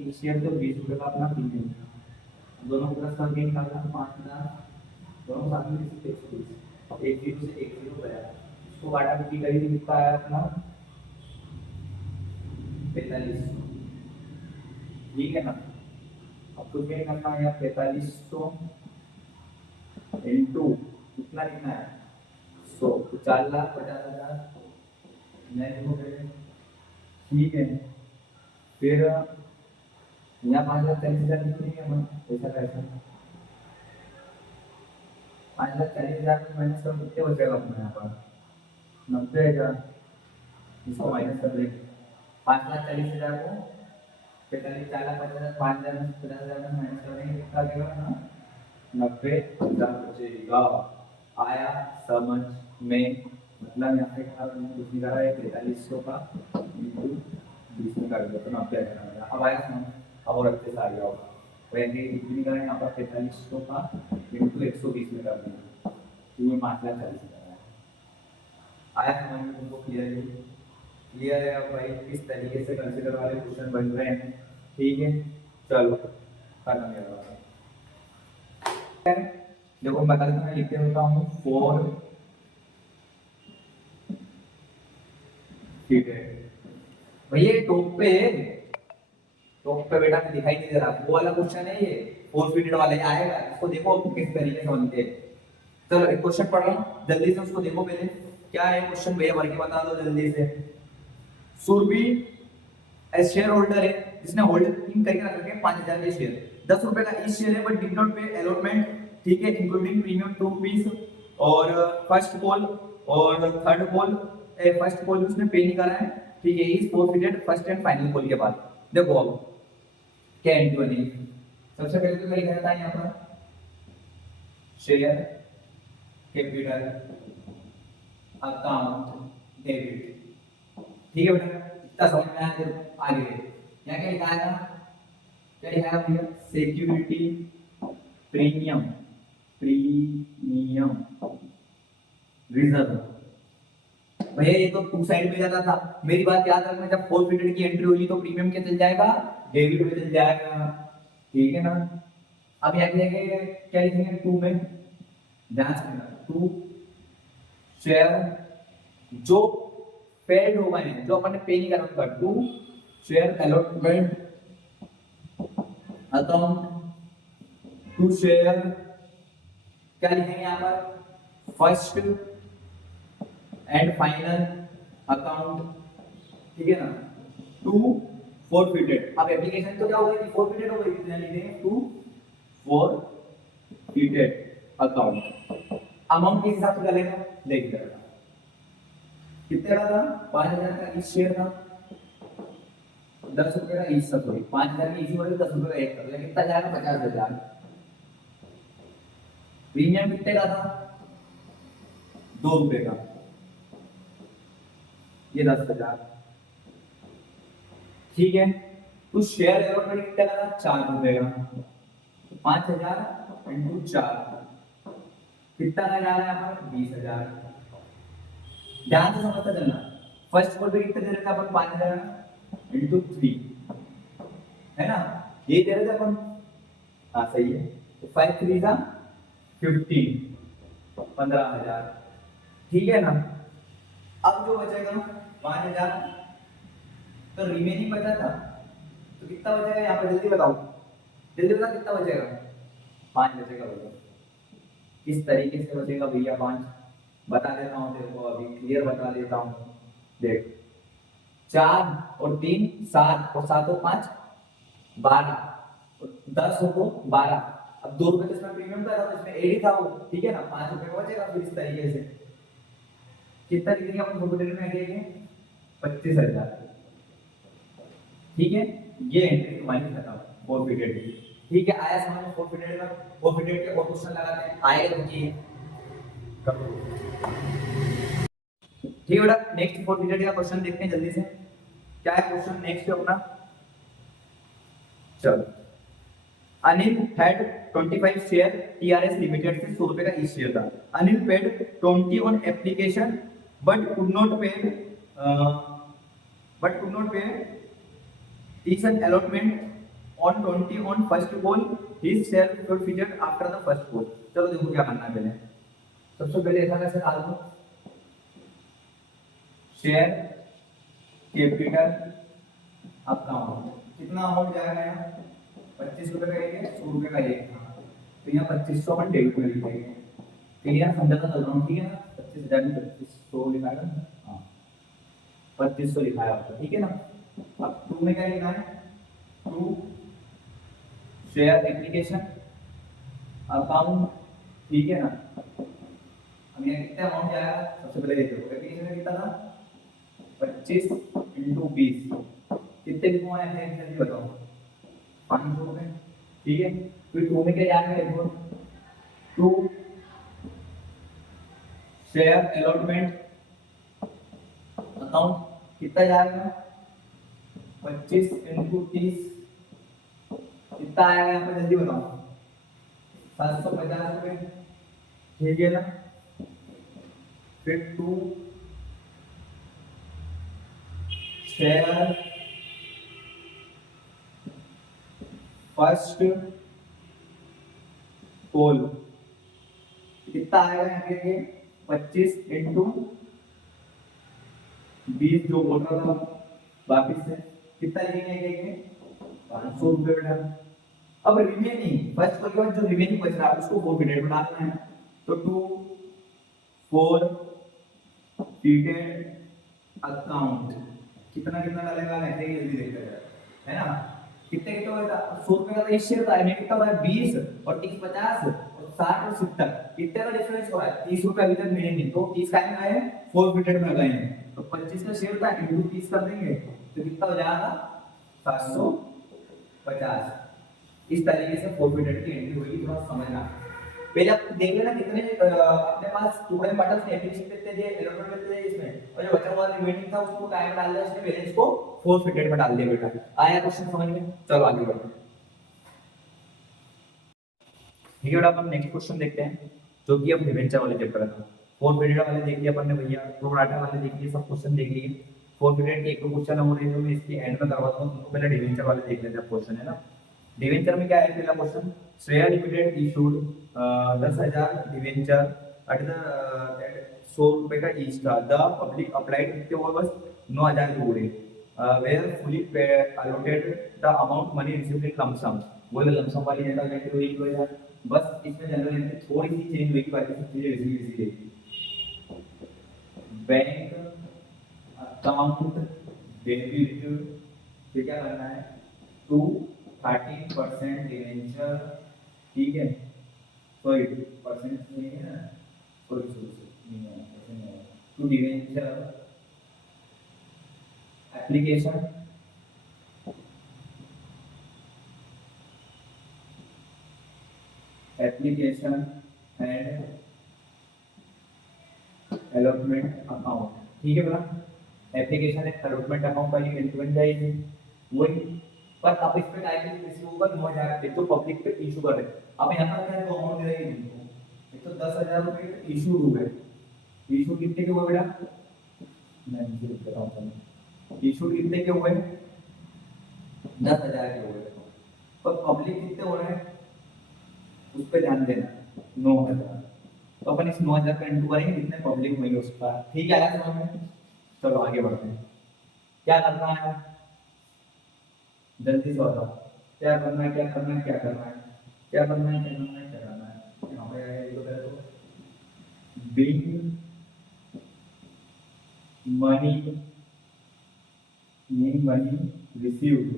एक शेयर तो 20 रुपये का अपना प्रीमियम, दोनों प्लस करके निकालना 5,000, दोनों साथ में 120, 10 से 10 गया, इसको काटा कुटी करी तो कितना आया अपना 4500, ठीक है ना। अब कुछ भी करना है, 4500 इंटू कितना लिखना है, 100, तो 4,50,000 नहीं हो गए, ठीक है। फिर यहाँ 5,40,000 लिखेंगे हम, ऐसा कैसा 5,40,000 में माइनस कर कितने बचेगा अपने यहाँ पर, 90,000, इसको माइनस कर देंगे। 5,40,000 को 45, 4,50,000, 5,000 में 50,000 में माइनस करेंगे, कितना लगेगा ना, 90,000 बचेगा। आया समझ में, मतलब यहाँ पे कुछ नहीं कर रहा है, 4500 का इंटू 20 में कर दिया तो 90,000। अब आया समझ, अब और अच्छे से आ गया होगा, वैसे कुछ भी नहीं कर रहे हैं, यहाँ पर 4500 का इंटू 120 में कर दिया, तो ये 5,40,000 आया समझ में तुमको, क्लियर है। अब भाई किस तरीके से कंसीडर वाले क्वेश्चन बन रहे हैं, ठीक है। चलो खत्म है, देखो मैं बता मैं लिखते होता हूँ 4, ठीक है भैया। टॉप पे बेटा दिखाई नहीं दे रहा, वो वाला क्वेश्चन है ये, 4 फीटेड वाला ही आएगा, इसको देखो किस तरीके से बनते हैं। चलो एक क्वेश्चन पढ़ रहा हूँ जल्दी से, उसको देखो पहले क्या है क्वेश्चन, भैया भर के बता दो जल्दी से। सुरभि शेयर होल्डर है जिसने होल्डिंग करके रख रखे 5000 के शेयर, 10 रुपए का इस शेयर है बट डिड नॉट पे अलॉटमेंट, ठीक है, इंक्लूडिंग प्रीमियम 2 रुपीस और फर्स्ट कॉल और थर्ड कॉल, फर्स्ट कॉल उसने पे नहीं करा है, ठीक है, is forfeited first and final call के बाद। देखो अब क्या एंट्री बनेगी, सबसे पहले तो क्या लिखा जाता है यहाँ पर शेयर कैपिटल अकाउंट डेबिट, ठीक है बेटा, इतना समझ में आया, फिर आगे यहाँ क्या लिखा है, क्या लिखा है भैया, सिक्योरिटी प्रीमियम, प्रीमियम रिजर्व। भैया ये तो टू साइड में जाता था, मेरी बात याद रखना, जब फॉरफिटेड की एंट्री होगी तो प्रीमियम क्या चल जाएगा, डेबिट में चल जाएगा, ठीक है ना। अब यहाँ लिखेंगे क्या लिखेंगे, टू में ध्यान से करना, टू शेयर जो पेड होगा नहीं, जो अपन ने पे नहीं करा होगा, to share allotment account, to share क्या लिखेंगे यहाँ पर, फर्स्ट एंड फाइनल अकाउंट, ठीक है ना, टू फॉरफिटेड। अब एप्लीकेशन तो क्या होगा कि फॉरफिटेड होगा, कितना लिखेंगे, टू फॉरफिटेड अकाउंट। अमाउंट के हिसाब से क्या लेगा, देखिए कितने का था, 5000 का इस शेयर था, 10 रुपए का इस सब, 5000 की इसी वाले 10 रुपए का एक कर लिया, कितना जाएगा, 50000। प्रीमियम कितने का था, 2 रुपए का, ये 10,000, ठीक है। तो शेयर अलॉटमेंट कितने का था, 4 रुपए का, 5000 इंटू 4 कितना आ रहा है यहाँ पर, 20,000। ध्यान से समझता चलना, फर्स्ट कॉल पे कितने दे रहे थे अपन, 5000 इंटू 3 है ना, ये दे रहे थे अपन, हाँ सही है, तो 5 3 का 15, 15,000, ठीक है ना। अब जो बचेगा 5000, तो रिमेनिंग बचा था, तो कितना बचेगा यहाँ पे, जल्दी बताओ, जल्दी बताओ कितना बचेगा, 5 बचेगा भैया। किस तरीके से बचेगा भैया 5, बता देता हूँ तेरे को, अभी क्लियर बता देता हूँ, देख 4 और 3 7 और 7 और 5 12 और 10 को 12, अब 2 रुपए तो इसमें प्रीमियम का था, तो इसमें एड ही था वो, ठीक है ना, 5 रुपए का बचेगा। फिर इस तरीके से कितना लिखेंगे अपन फॉरफिटेड में, आगे 25,000, ठीक है, ये एंट्री तुम्हारी खत्म फॉरफिटेड की, ठीक है। आया समझ में फॉरफिटेड का, फॉरफिटेड के और क्वेश्चन लगाते हैं, आएगा तो ये ठीक है बेटा। नेक्स्ट फॉरफिटेड का क्वेश्चन देखते हैं जल्दी से, क्या है क्वेश्चन नेक्स्ट अपना, चलो। Anil had 25 share TRS limited से 100 रुपए का इस शेयर था। Anil paid 20 on application but could not पे is an allotment on 20 on first call, his share forfeited after the first call। चलो देखो क्या करना है, पहले सबसे पहले ऐसा कैसे डाल दो, शेयर कैपिटल अकाउंट, कितना अमाउंट जाएगा यहाँ, 25 रुपए का एक है, 100 रुपए का एक था, तो यहाँ 2500 अपन डेबिट में लिखेंगे, क्लियर, समझाता चल रहा हूँ, ठीक है ना। 25,000 में 2500 लिखा है, हाँ 2500 लिखा है आपका, ठीक है ना। अब 2 में क्या लिखा है, 2 शेयर एप्लीकेशन अकाउंट, ठीक है ना। अब यहाँ कितना अमाउंट जाएगा, सबसे पहले देखो एप्लीकेशन में कितना था, 25 इंटू 20 कितने लिखो आए हैं, जल्दी बताओ, 500 रुपए, ठीक है। फिर 2 में क्या जाएगा, देखो 2 शेयर अलॉटमेंट अकाउंट कितना जाएगा, 25 इंटू 30 कितना आएगा यहाँ पे, जल्दी बताओ, 750 रुपए, ठीक है ना। फिर 2 शेयर फर्स्ट कॉल कितना आएगा यहाँ पे, 25 इंटू 20 जो बोल रहा था वापिस से कितना लिखेंगे, 500 रुपए बेटा। अब रिमेनिंग फर्स्ट कॉल के बाद जो रिमेनिंग बच रहा है उसको फॉरफिटेड में डालना है, तो 2 फॉरफिटेड अकाउंट कितना कितना डालेगा ऐसे ही जल्दी देखते जाए, है ना। कितने कितना होगा, 100 रुपए का तो एक शेयर था, में कितना हो रहा है 20 और 30 50 और 60 और 70, कितने का डिफरेंस हो रहा है, 30 रुपए अभी तक मिले नहीं, तो 30 का में आए हैं, फोरफिटेड में गए हैं, तो 25 का शेयर था इंटू 30 कर देंगे तो कितना हो जाएगा 750। इस तरीके से फोरफिटेड की एंट्री होगी, थोड़ा समझना। पहले आप देख लेना कितने अपने पास टुकड़े बटन थे, एप्लीकेशन पे थे, एलोमेंट में थे इसमें, और जो बचा हुआ रिमेनिंग था उसको काय में डाल दिया, उसने बैलेंस को फोरफिटेड में डाल दिया बेटा। आया क्वेश्चन समझ में, चलो आगे बढ़ते हैं। ठीक है बेटा, अपन नेक्स्ट क्वेश्चन देखते हैं, जो कि अब डिवेंचर वाले चैप्टर का। फोरफिटेड वाले देख लिए अपन ने भैया, प्रोराटा वाले देख लिए, सब क्वेश्चन देख लिए। फोरफिटेड के एक दो क्वेश्चन हो रहे हैं जो मैं इसके एंड में करवाता हूं, तुमको पहले डिवेंचर वाले देख लेते हैं क्वेश्चन, है ना। डिवेंचर में क्या है पहला question, Shreya limited issued 10,000 debenture at the 100 रुपए का ईच था, द पब्लिक अप्लाइड कितने हुए, बस 9,000 हुए, were fully allocated the amount money received in lump sum, वो लंप सम वाली जनरल एंट्री हुई 2,000, बस इसमें जनरल एंट्री थोड़ी सी चेंज हुई, बाकी सब चीजें वैसी वैसी रही। बैंक अकाउंट डेबिट, फिर क्या करना है, टू 13% डिवेंचर, ठीक है, सॉरी परसेंट नहीं है ना, सॉरी नहीं है, परसेंट नहीं है, to debenture application, application and allotment account, ठीक है बेटा। एप्लीकेशन एंड अलॉटमेंट अकाउंट का ये एंट्री बन जाएगी वही, पर अब इस पे टाइप इशू होगा 9,000, एक तो पब्लिक पे इशू कर रहे हैं, अब यहाँ पर क्या है, दो अमाउंट दे रहे हैं, एक तो 10,000 रुपए इशू हुए, इशू कितने के हुए बेटा, मैं मुझे बताऊं तुम्हें, इशू कितने के हुए, 10,000 के हुए, पर पब्लिक कितने हो रहे हैं उस पर ध्यान देना, 9,000, तो अपन इस 9,000 का इंटू करेंगे कितने पब्लिक हुएंगे उसका, ठीक है समझ में। चलो आगे बढ़ते हैं, क्या करना है जल्दी से बताओ, क्या करना है, क्या करना है, क्या करना है, क्या करना है, क्या करना है, क्या करना है, यहाँ पे आएगा ये तो big money, big money received,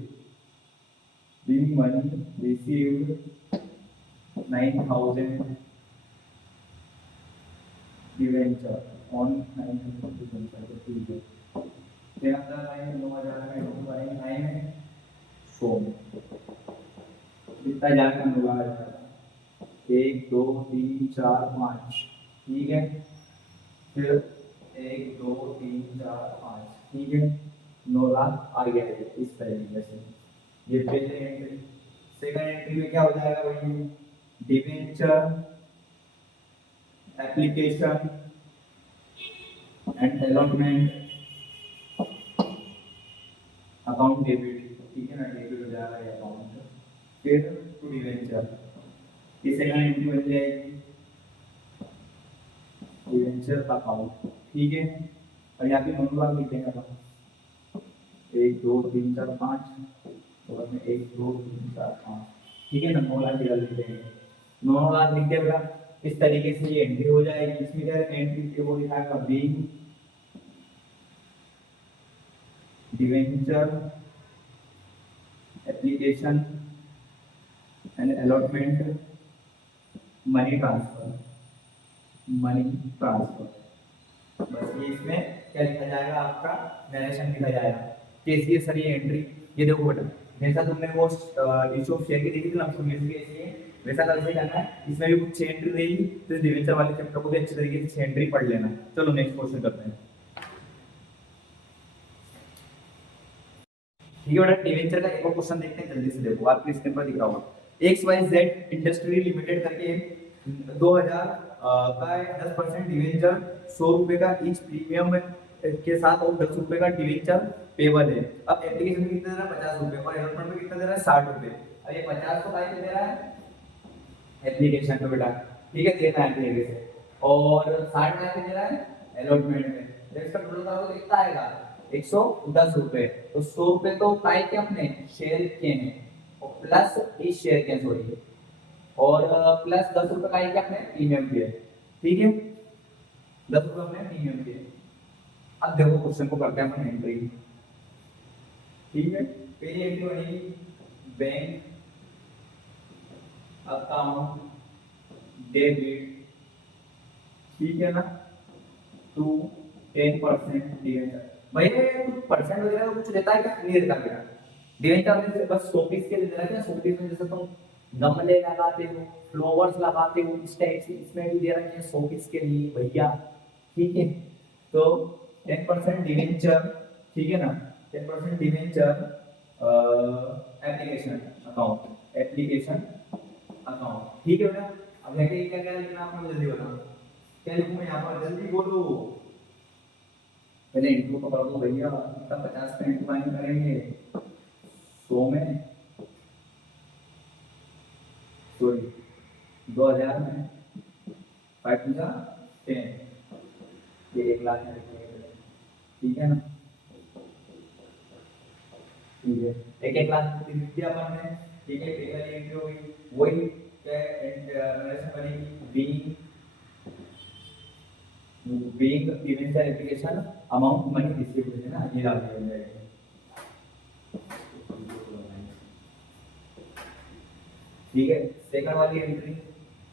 big money received 9,000 debenture on 9,000 debenture, ठीक है, क्या अंदर आएंगे 9,000 का इंटू करेंगे 9 में 100, कितना जाएगा अनुवाद, 1 2 3 4 5, ठीक है, फिर 1 2 3 4 5, ठीक है, 9 लाख आ गया है इस तरीके से, ये पहले एंट्री। सेकंड एंट्री में क्या हो जाएगा भाई, debenture application and allotment account debit, ठीक है ना, डेबिट हो जाएगा ये अकाउंट, फिर टू डिवेंचर, ये सेकंड एंट्री बन जाएगी डिवेंचर अकाउंट, ठीक है, और यहाँ पे नंबर लिख देंगे अपन, 1 2 3 4 5, और में 1 2 3 4 5, ठीक है ना, 9 लाख लिख देंगे, 9 लाख लिख दिया बेटा, इस तरीके से ये एंट्री हो जाएगी। इसमें क्या एंट्री के वो लिखा है big debenture application and allotment money transfer, money transfer, बस ये इसमें क्या लिखा जाएगा, आपका नरेशन लिखा जाएगा, कैसी है सर ये एंट्री, ये देखो बेटा, जैसा तुमने वो इशू ऑफ शेयर की देखी थी ना, हमको कैसी कैसी है, वैसा कैसे करना है, इसमें भी कुछ 6 एंट्री रहेगी, तो इस डिवेंचर वाले चैप्टर को भी अच्छे तरीके से 6 एंट्री पढ़ लेना। चलो नेक्स्ट क्वेश्चन करते हैं, ठीक है बेटा। डिवेंचर का एक और क्वेश्चन देखते हैं, जल्दी से देखो, आपके स्क्रीन पर दिख रहा होगा, XYZ इंडस्ट्री लिमिटेड करके 2,000 का 10% डिवेंचर 100 रुपए का ईच प्रीमियम के साथ और 10 रुपए का डिवेंचर पेबल है। अब एप्लीकेशन में कितना दे रहा है, 50 रुपए, और अलॉटमेंट में कितना दे रहा है, 60 रुपए। अब ये 50 को काय पे दे रहा है, एप्लीकेशन पे बेटा, ठीक है, देना है तरीके से, और 60 काय पे दे रहा है, अलॉटमेंट में, तो इसका टोटल करोगे कितना आएगा, 110 रुपए, तो 100 रुपए तो काय के अपने शेयर के हैं, और प्लस इस शेयर के, सॉरी, और प्लस 10 रुपए का क्या अपने प्रीमियम के, ठीक है, 10 रुपए अपने प्रीमियम के। अब देखो क्वेश्चन को करते हैं अपन एंट्री, ठीक है, पहली एंट्री बनेगी बैंक अकाउंट डेबिट, ठीक है ना, टू 10% डिवेंचर। भैया कुछ परसेंट वगैरह का कुछ रहता है क्या? नहीं रहता बेटा। डिवेंचर में बस शोपीस के लिए देना है, शोपीस में जैसे तुम गमले लगाते हो, फ्लावर्स लगाते हो, इस टाइप से इसमें भी दे रखा है शोपीस के लिए भैया, ठीक है। तो 10% डिवेंचर, ठीक है ना, 10% debenture application account, application account, ठीक है बेटा। अब देखिए क्या क्या लिखना आपको जल्दी बताओ, क्या लिखूं मैं यहाँ पर, जल्दी बोलो। पहले इंटू को कर दो भैया, इतना 50 का इंटू फाइन करेंगे 100 में, सॉरी 2000 में, 5 टू 10, ये 1 लाख में लिखेंगे, ठीक है ना, ठीक है। एक लाख लिख दिया अपन ने, ठीक है। पहले एंट्री हो गई, वही क्या नरेशन बनेगी, being debenture application amount money distribute है ना, ये डाल दिया जाएगा, ठीक है। सेकंड वाली एंट्री,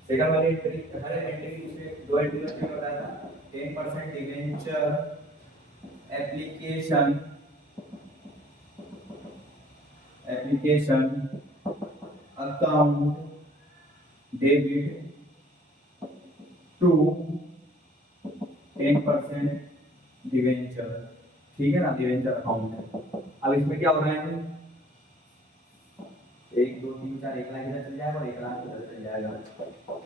हर एंट्री इसमें दो एंट्री में क्या बताया था, 10% debenture application account debit to 10% debenture, ठीक है ना, डिवेंचर अकाउंट। अब इसमें क्या हो रहा है, 1 2 3 4, 1 लाख इधर चल जाएगा और 1 लाख इधर चल जाएगा।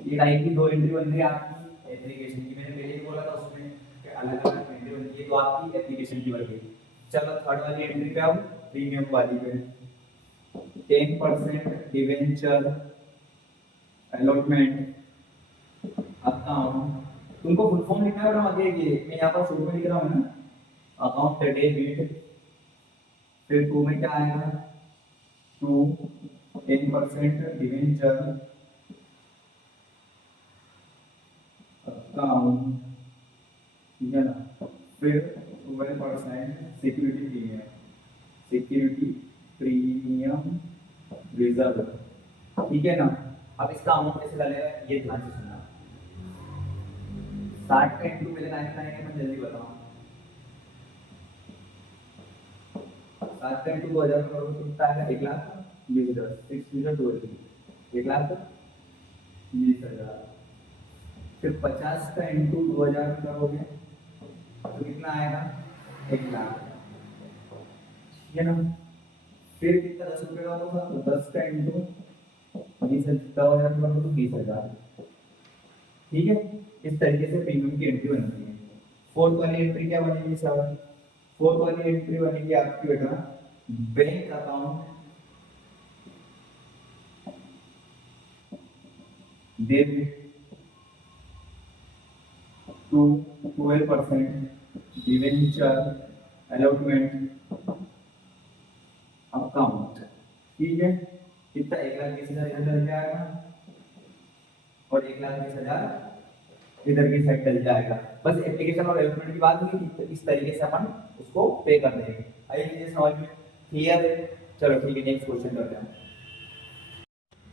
ये टाइप की दो एंट्री बन रही है आपकी एप्लीकेशन की, मैंने पहले ही बोला था उसमें कि अलग अलग एंट्री बनती है, तो आपकी एप्लीकेशन की बन गई। चलो थर्ड वाली एंट्री पे, अब प्रीमियम वाली पे 10% डिवेंचर अलॉटमेंट अकाउंट, तुमको फुल फॉर्म लिखना है बेटा, मत ये मैं यहाँ पर शुरू में लिख रहा हूँ ना, अकाउंट डेबिट, फिर टू में क्या आएगा, टू 10% डिवेंचर अकाउंट, ठीक है ना, फिर 12% सिक्योरिटी प्रीमियम रिजर्व, ठीक है ना। अब इसका अमाउंट कैसे डालेगा, ये ध्यान से सुनना। 60 का इंटू पहले 99 मैं जल्दी बताऊं, 60 का इंटू 2000 करोगे तो कितना आएगा, 1,20,000, 1,20,000। फिर 50 का इंटू 2000 करोगे तो कितना आएगा, 1 लाख, ठीक है ना। फिर कितना 10 रुपए का होगा, तो 10 का इंटू 20,000 करोगे तो 20,000, ठीक है। इस तरीके से प्रीमियम की एंट्री बनती है। फोर्थ वाली एंट्री क्या बनेगी सर, फोर्थ वाली एंट्री बनेगी आपकी बेटा bank account debit to 12% debenture allotment account, ठीक है। कितना, 1,20,000 इधर चल जाएगा और 1,20,000 इधर की साइड चल जाएगा। बस एप्लीकेशन और अलॉटमेंट की बात हुई, इस तरीके से अपन उसको पे कर देंगे। आई चीजें समझ में क्लियर है? चलो ठीक है, नेक्स्ट क्वेश्चन करते हैं।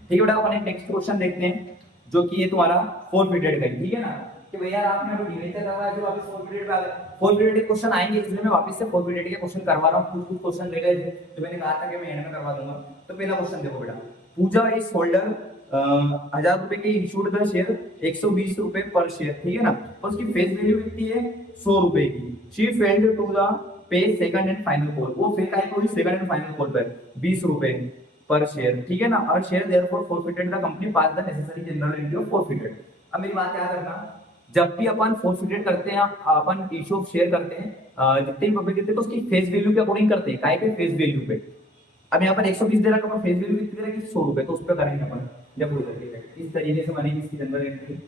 ठीक है बेटा, अपन नेक्स्ट क्वेश्चन देखते हैं, जो कि ये तुम्हारा फोरफिटेड का, ठीक है ना, कि भैया आपने अभी डिवेंचर करवाया फिर वापस फोरफिटेड पे आ गए। फोरफिटेड के क्वेश्चन आएंगे, इसलिए मैं वापस से फोरफिटेड के क्वेश्चन करवा रहा हूं। कुछ क्वेश्चन रह गए थे तो मैंने कहा था कि मैं एंड में करवा दूंगा। तो पहला क्वेश्चन देखो बेटा, पूजा इज होल्डर 1000 रुपए के इशूड द शेयर 120 रुपए पर शेयर, ठीक है ना, और उसकी फेस वैल्यू कितनी है, 100 रुपए की। She failed to the pay second and final call, वो फेल आई कोई सेकंड एंड फाइनल कॉल पर 20 रुपए पर शेयर, ठीक है ना, और share therefore forfeited the company pass the necessary journal entry of forfeited. अब मेरी बात याद रखना, जब भी अपन फॉरफिटेड करते हैं, अपन इशू ऑफ शेयर करते हैं, जितनी पब्लिक देते हैं तो उसकी फेस वैल्यू के अकॉर्डिंग करते हैं, काय पे, फेस वैल्यू पे। अब यहाँ पर 120 दे रखा है, फेस वैल्यू कितनी दे रखी है, 100 रुपए, तो उस पर करेंगे अपन जब हो जाएगा। इस तरीके से बनेगी इसकी general entry,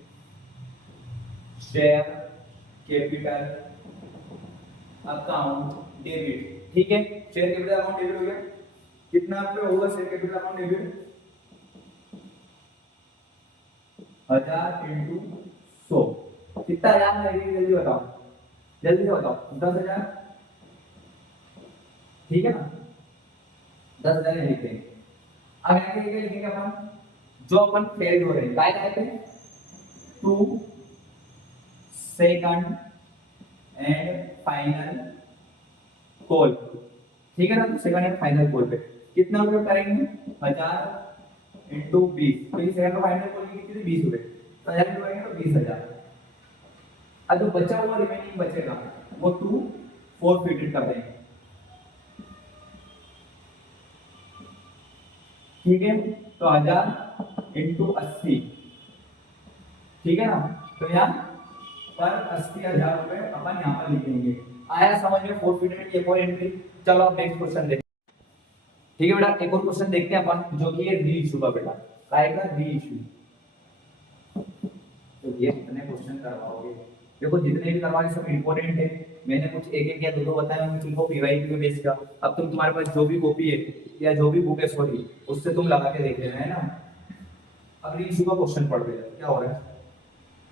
share capital account debit, ठीक है। शेयर कैपिटल अकाउंट डेबिट हो गया, कितना पे होगा share capital account debit, 1000 into 100, कितना 1000 लगेगा, जल्दी बताओ, जल्दी से बताओ, 10,000, ठीक है ना। 10,000 लिखते हैं। अब यहाँ क्या लिखेंगे अपन, जो अपन फेल्ड हो रहे हैं काय काय पे, to second and final call, ठीक है ना। तो सेकंड एंड फाइनल कॉल पे कितना रुपए करेंगे, 1000 इंटू 20, तो ये सेकंड फाइनल कॉल की कितनी 20 रुपए, तो 1000 इंटू करेंगे तो 20,000। अब जो बचा हुआ रिमेनिंग बचेगा वो 2 फोरफिटेड कर देंगे, ठीक है। तो 1000 इंटू 80, ठीक है ना। तो यहाँ पर 80,000 रुपए अपन यहाँ पर लिखेंगे। आया समझ में फोरफिटेड की एक और एंट्री। चलो अब नेक्स्ट क्वेश्चन देखते हैं, ठीक है बेटा। एक और क्वेश्चन देखते हैं अपन, जो कि है री इशू का बेटा, आएगा री इशू। तो ये कितने क्वेश्चन करवाओगे, देखो जितने भी करवाए सब इंपॉर्टेंट है। मैंने कुछ एक एक या दो बताए होंगे तुमको पीवाईक्यू के बेस का। अब तुम तुम्हारे पास जो भी कॉपी है या जो भी बुक है सॉरी, उससे तुम लगा के देख लेना, है ना। अब री इशू का क्वेश्चन पढ़ रहे हैं, क्या हो रहा है।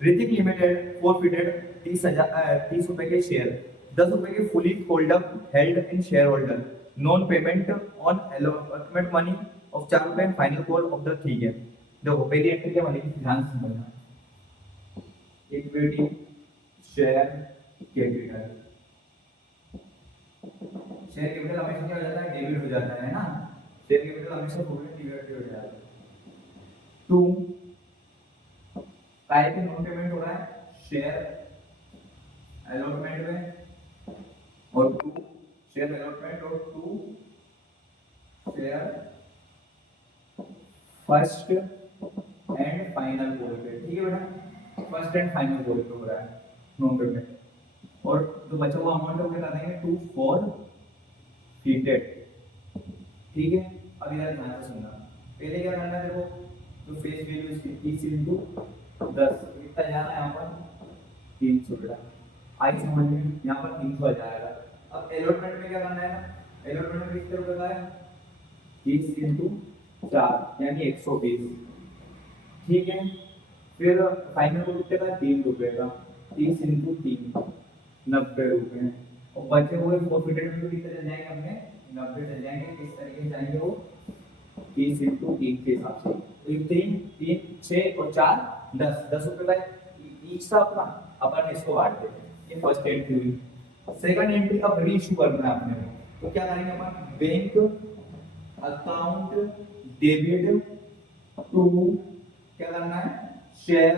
ऋतिक लिमिटेड फोरफिटेड 30 रुपए के शेयर, 10 रुपए के fully hold up held in share holder, non payment on allotment money of 4 रुपए and final call of the, ठीक है। देखो पहली एंट्री क्या बनेगी, ध्यान से समझना। Equity share capital, share capital हमेशा क्या हो जाता है, डेबिट हो जाता है ना। शेयर कैपिटल हमेशा डेबिट हो जाता है। 2 काय पे नॉन पेमेंट हो रहा है, शेयर अलॉटमेंट में, और 2 शेयर अलॉटमेंट और 2 share first and final call पे, ठीक है बेटा। फर्स्ट एंड फाइनल कॉल पे हो रहा है नॉन पेमेंट, और जो बचा हुआ अमाउंट है वो क्या देंगे, 2 फोरफिटेड, ठीक है। अब इधर ध्यान से सुनना, पहले क्या करना है, देखो तो फेस वैल्यू इसकी 30 इंटू 10 कितना जाना है यहाँ पर 300 बेटा, आई समझ में, यहाँ पर 300 आ जाएगा। अब अलॉटमेंट में क्या करना है ना, अलॉटमेंट में कितने रुपए का है, 30 इंटू 4 यानी 120, ठीक है। फिर फाइनल को कितने का, 3 रुपए का, 30 इंटू 3 90 रुपए, और बचे हुए फोरफिटेड में कितने चल जाएंगे अपने, 90 चल जाएंगे। किस तरीके से जाएंगे वो, 30 इंटू 3 के हिसाब से, तो 3 6 और 4 10 रुपए का ईच सा अपना, अपन इसको बांट देते हैं। ये फर्स्ट एंट्री हुई। सेकंड एंट्री अब री इशू करना है अपने को, तो क्या करेंगे अपन, बैंक अकाउंट डेबिट टू क्या करना है, share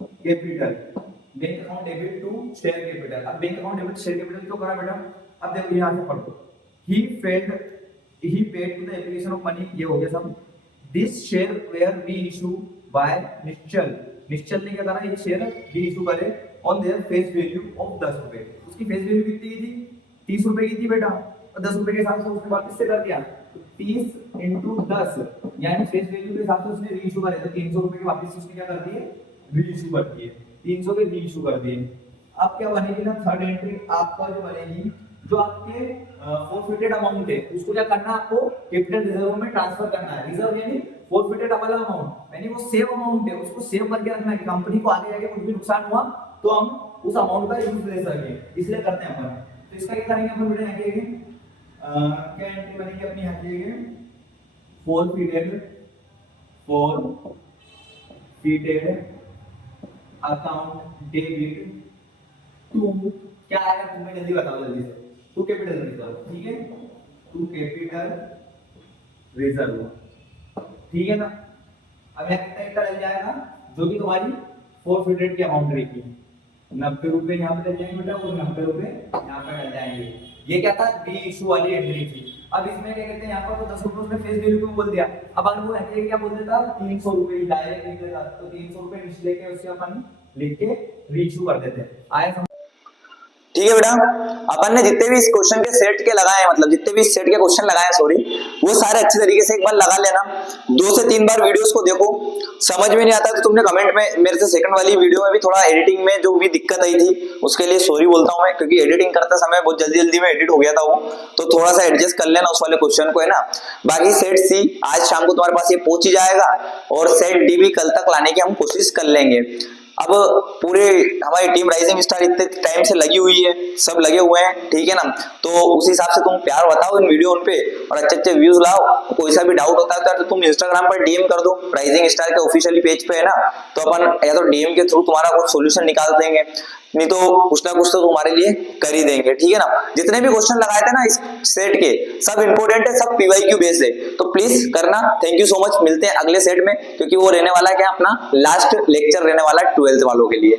capital, bank account debit to share capital. अब bank account debit share capital क्यों करा बेटा, अब देखो यहाँ से पढ़ो, ही paid to the application of money, ये हो गया सब। This share were reissue by Nishchal, Nishchal ने क्या करा, ये शेयर री इशू करे on their face value of 10 रुपए। उसकी फेस वैल्यू कितनी की थी, 30 रुपए की थी बेटा, और 10 रुपए के हिसाब से उसने वापस से कर दिया, 30 इंटू 10 यानी फेस वैल्यू के हिसाब से उसने री इशू करे, तो 300 रुपए के वापस उसने क्या कर दिए, री इशू कर दिए, 300 के री इशू कर दिए। अब क्या बनेगी ना, थर्ड एंट्री आपका जो बनेगी, जो आपके फोरफिटेड अमाउंट है उसको क्या करना है, आपको कैपिटल रिजर्व में ट्रांसफर करना है। रिजर्व यानी फोरफिटेड वाला अमाउंट, यानी वो सेव अमाउंट है, उसको सेव करके रखना है। कंपनी को आगे जाके कुछ भी नुकसान हुआ तो हम उस अमाउंट का यूज ले सके, इसलिए करते हैं अपन। तो इसका क्या करेंगे अपन बेटा, यहाँ क्या एंट्री बनेगी अपनी, यहाँ की फोरफिटेड अकाउंट डेबिट टू, क्या आएगा तुम्हें जल्दी बताओ, जल्दी से, टू कैपिटल रिजर्व, ठीक है, टू कैपिटल रिजर्व, ठीक है ना। अब यहाँ कितना डल जाएगा, जो कि तुम्हारी फोरफिटेड की अमाउंट रहेगी, 90 रुपए यहाँ पे डल जाएंगे बेटा, और 90 रुपए यहाँ पे डल जाएंगे। ये क्या था, री इशू वाली एंट्री थी। अब इसमें क्या कहते हैं, यहाँ पर तो 10 रुपए उसने फेस वैल्यू को बोल दिया, अब अगर वो ऐसे क्या बोल देता, 300 रुपए डायरेक्ट लिख देता, तो 300 रुपए नीचे लेके उससे अपन लिख के री इशू कर देते। आया, ठीक है बेटा। अपन ने जितने भी इस क्वेश्चन के सेट के लगाए हैं, मतलब जितने भी इस सेट के क्वेश्चन लगाए सॉरी, वो सारे अच्छे तरीके से एक बार लगा लेना। 2 से 3 बार वीडियोस को देखो, समझ में नहीं आता तो तुमने कमेंट में मेरे से सेकंड वाली वीडियो में भी थोड़ा एडिटिंग में जो भी दिक्कत आई थी उसके लिए सॉरी बोलता हूं मैं, क्योंकि एडिटिंग करते समय बहुत जल्दी जल्दी में एडिट हो गया था वो, तो थोड़ा सा एडजस्ट कर लेना उस वाले क्वेश्चन को, है ना। बाकी सेट सी आज शाम को तुम्हारे पास ये पहुंच ही जाएगा, और सेट डी भी कल तक लाने की हम कोशिश कर लेंगे। अब पूरे हमारी टीम राइजिंग स्टार इतने टाइम से लगी हुई है, सब लगे हुए हैं, ठीक है ना। तो उस हिसाब से तुम प्यार बताओ इन वीडियो उन पे और अच्छे अच्छे व्यूज लाओ। कोई सा भी डाउट होता है तो तुम इंस्टाग्राम पर डीएम कर दो, राइजिंग स्टार के ऑफिशियली पेज पे है ना, तो अपन या तो डीएम के थ्रू तुम्हारा कुछ सोल्यूशन निकाल देंगे, नहीं तो कुछ ना कुछ तो तुम्हारे लिए कर ही देंगे, ठीक है ना। जितने भी क्वेश्चन लगाए थे ना इस सेट के सब इंपोर्टेंट है, सब पीवाईक्यू बेस्ड है, तो प्लीज करना। थैंक यू सो मच, मिलते हैं अगले सेट में, क्योंकि वो रहने वाला है क्या अपना लास्ट लेक्चर रहने वाला है 12th वालों के लिए।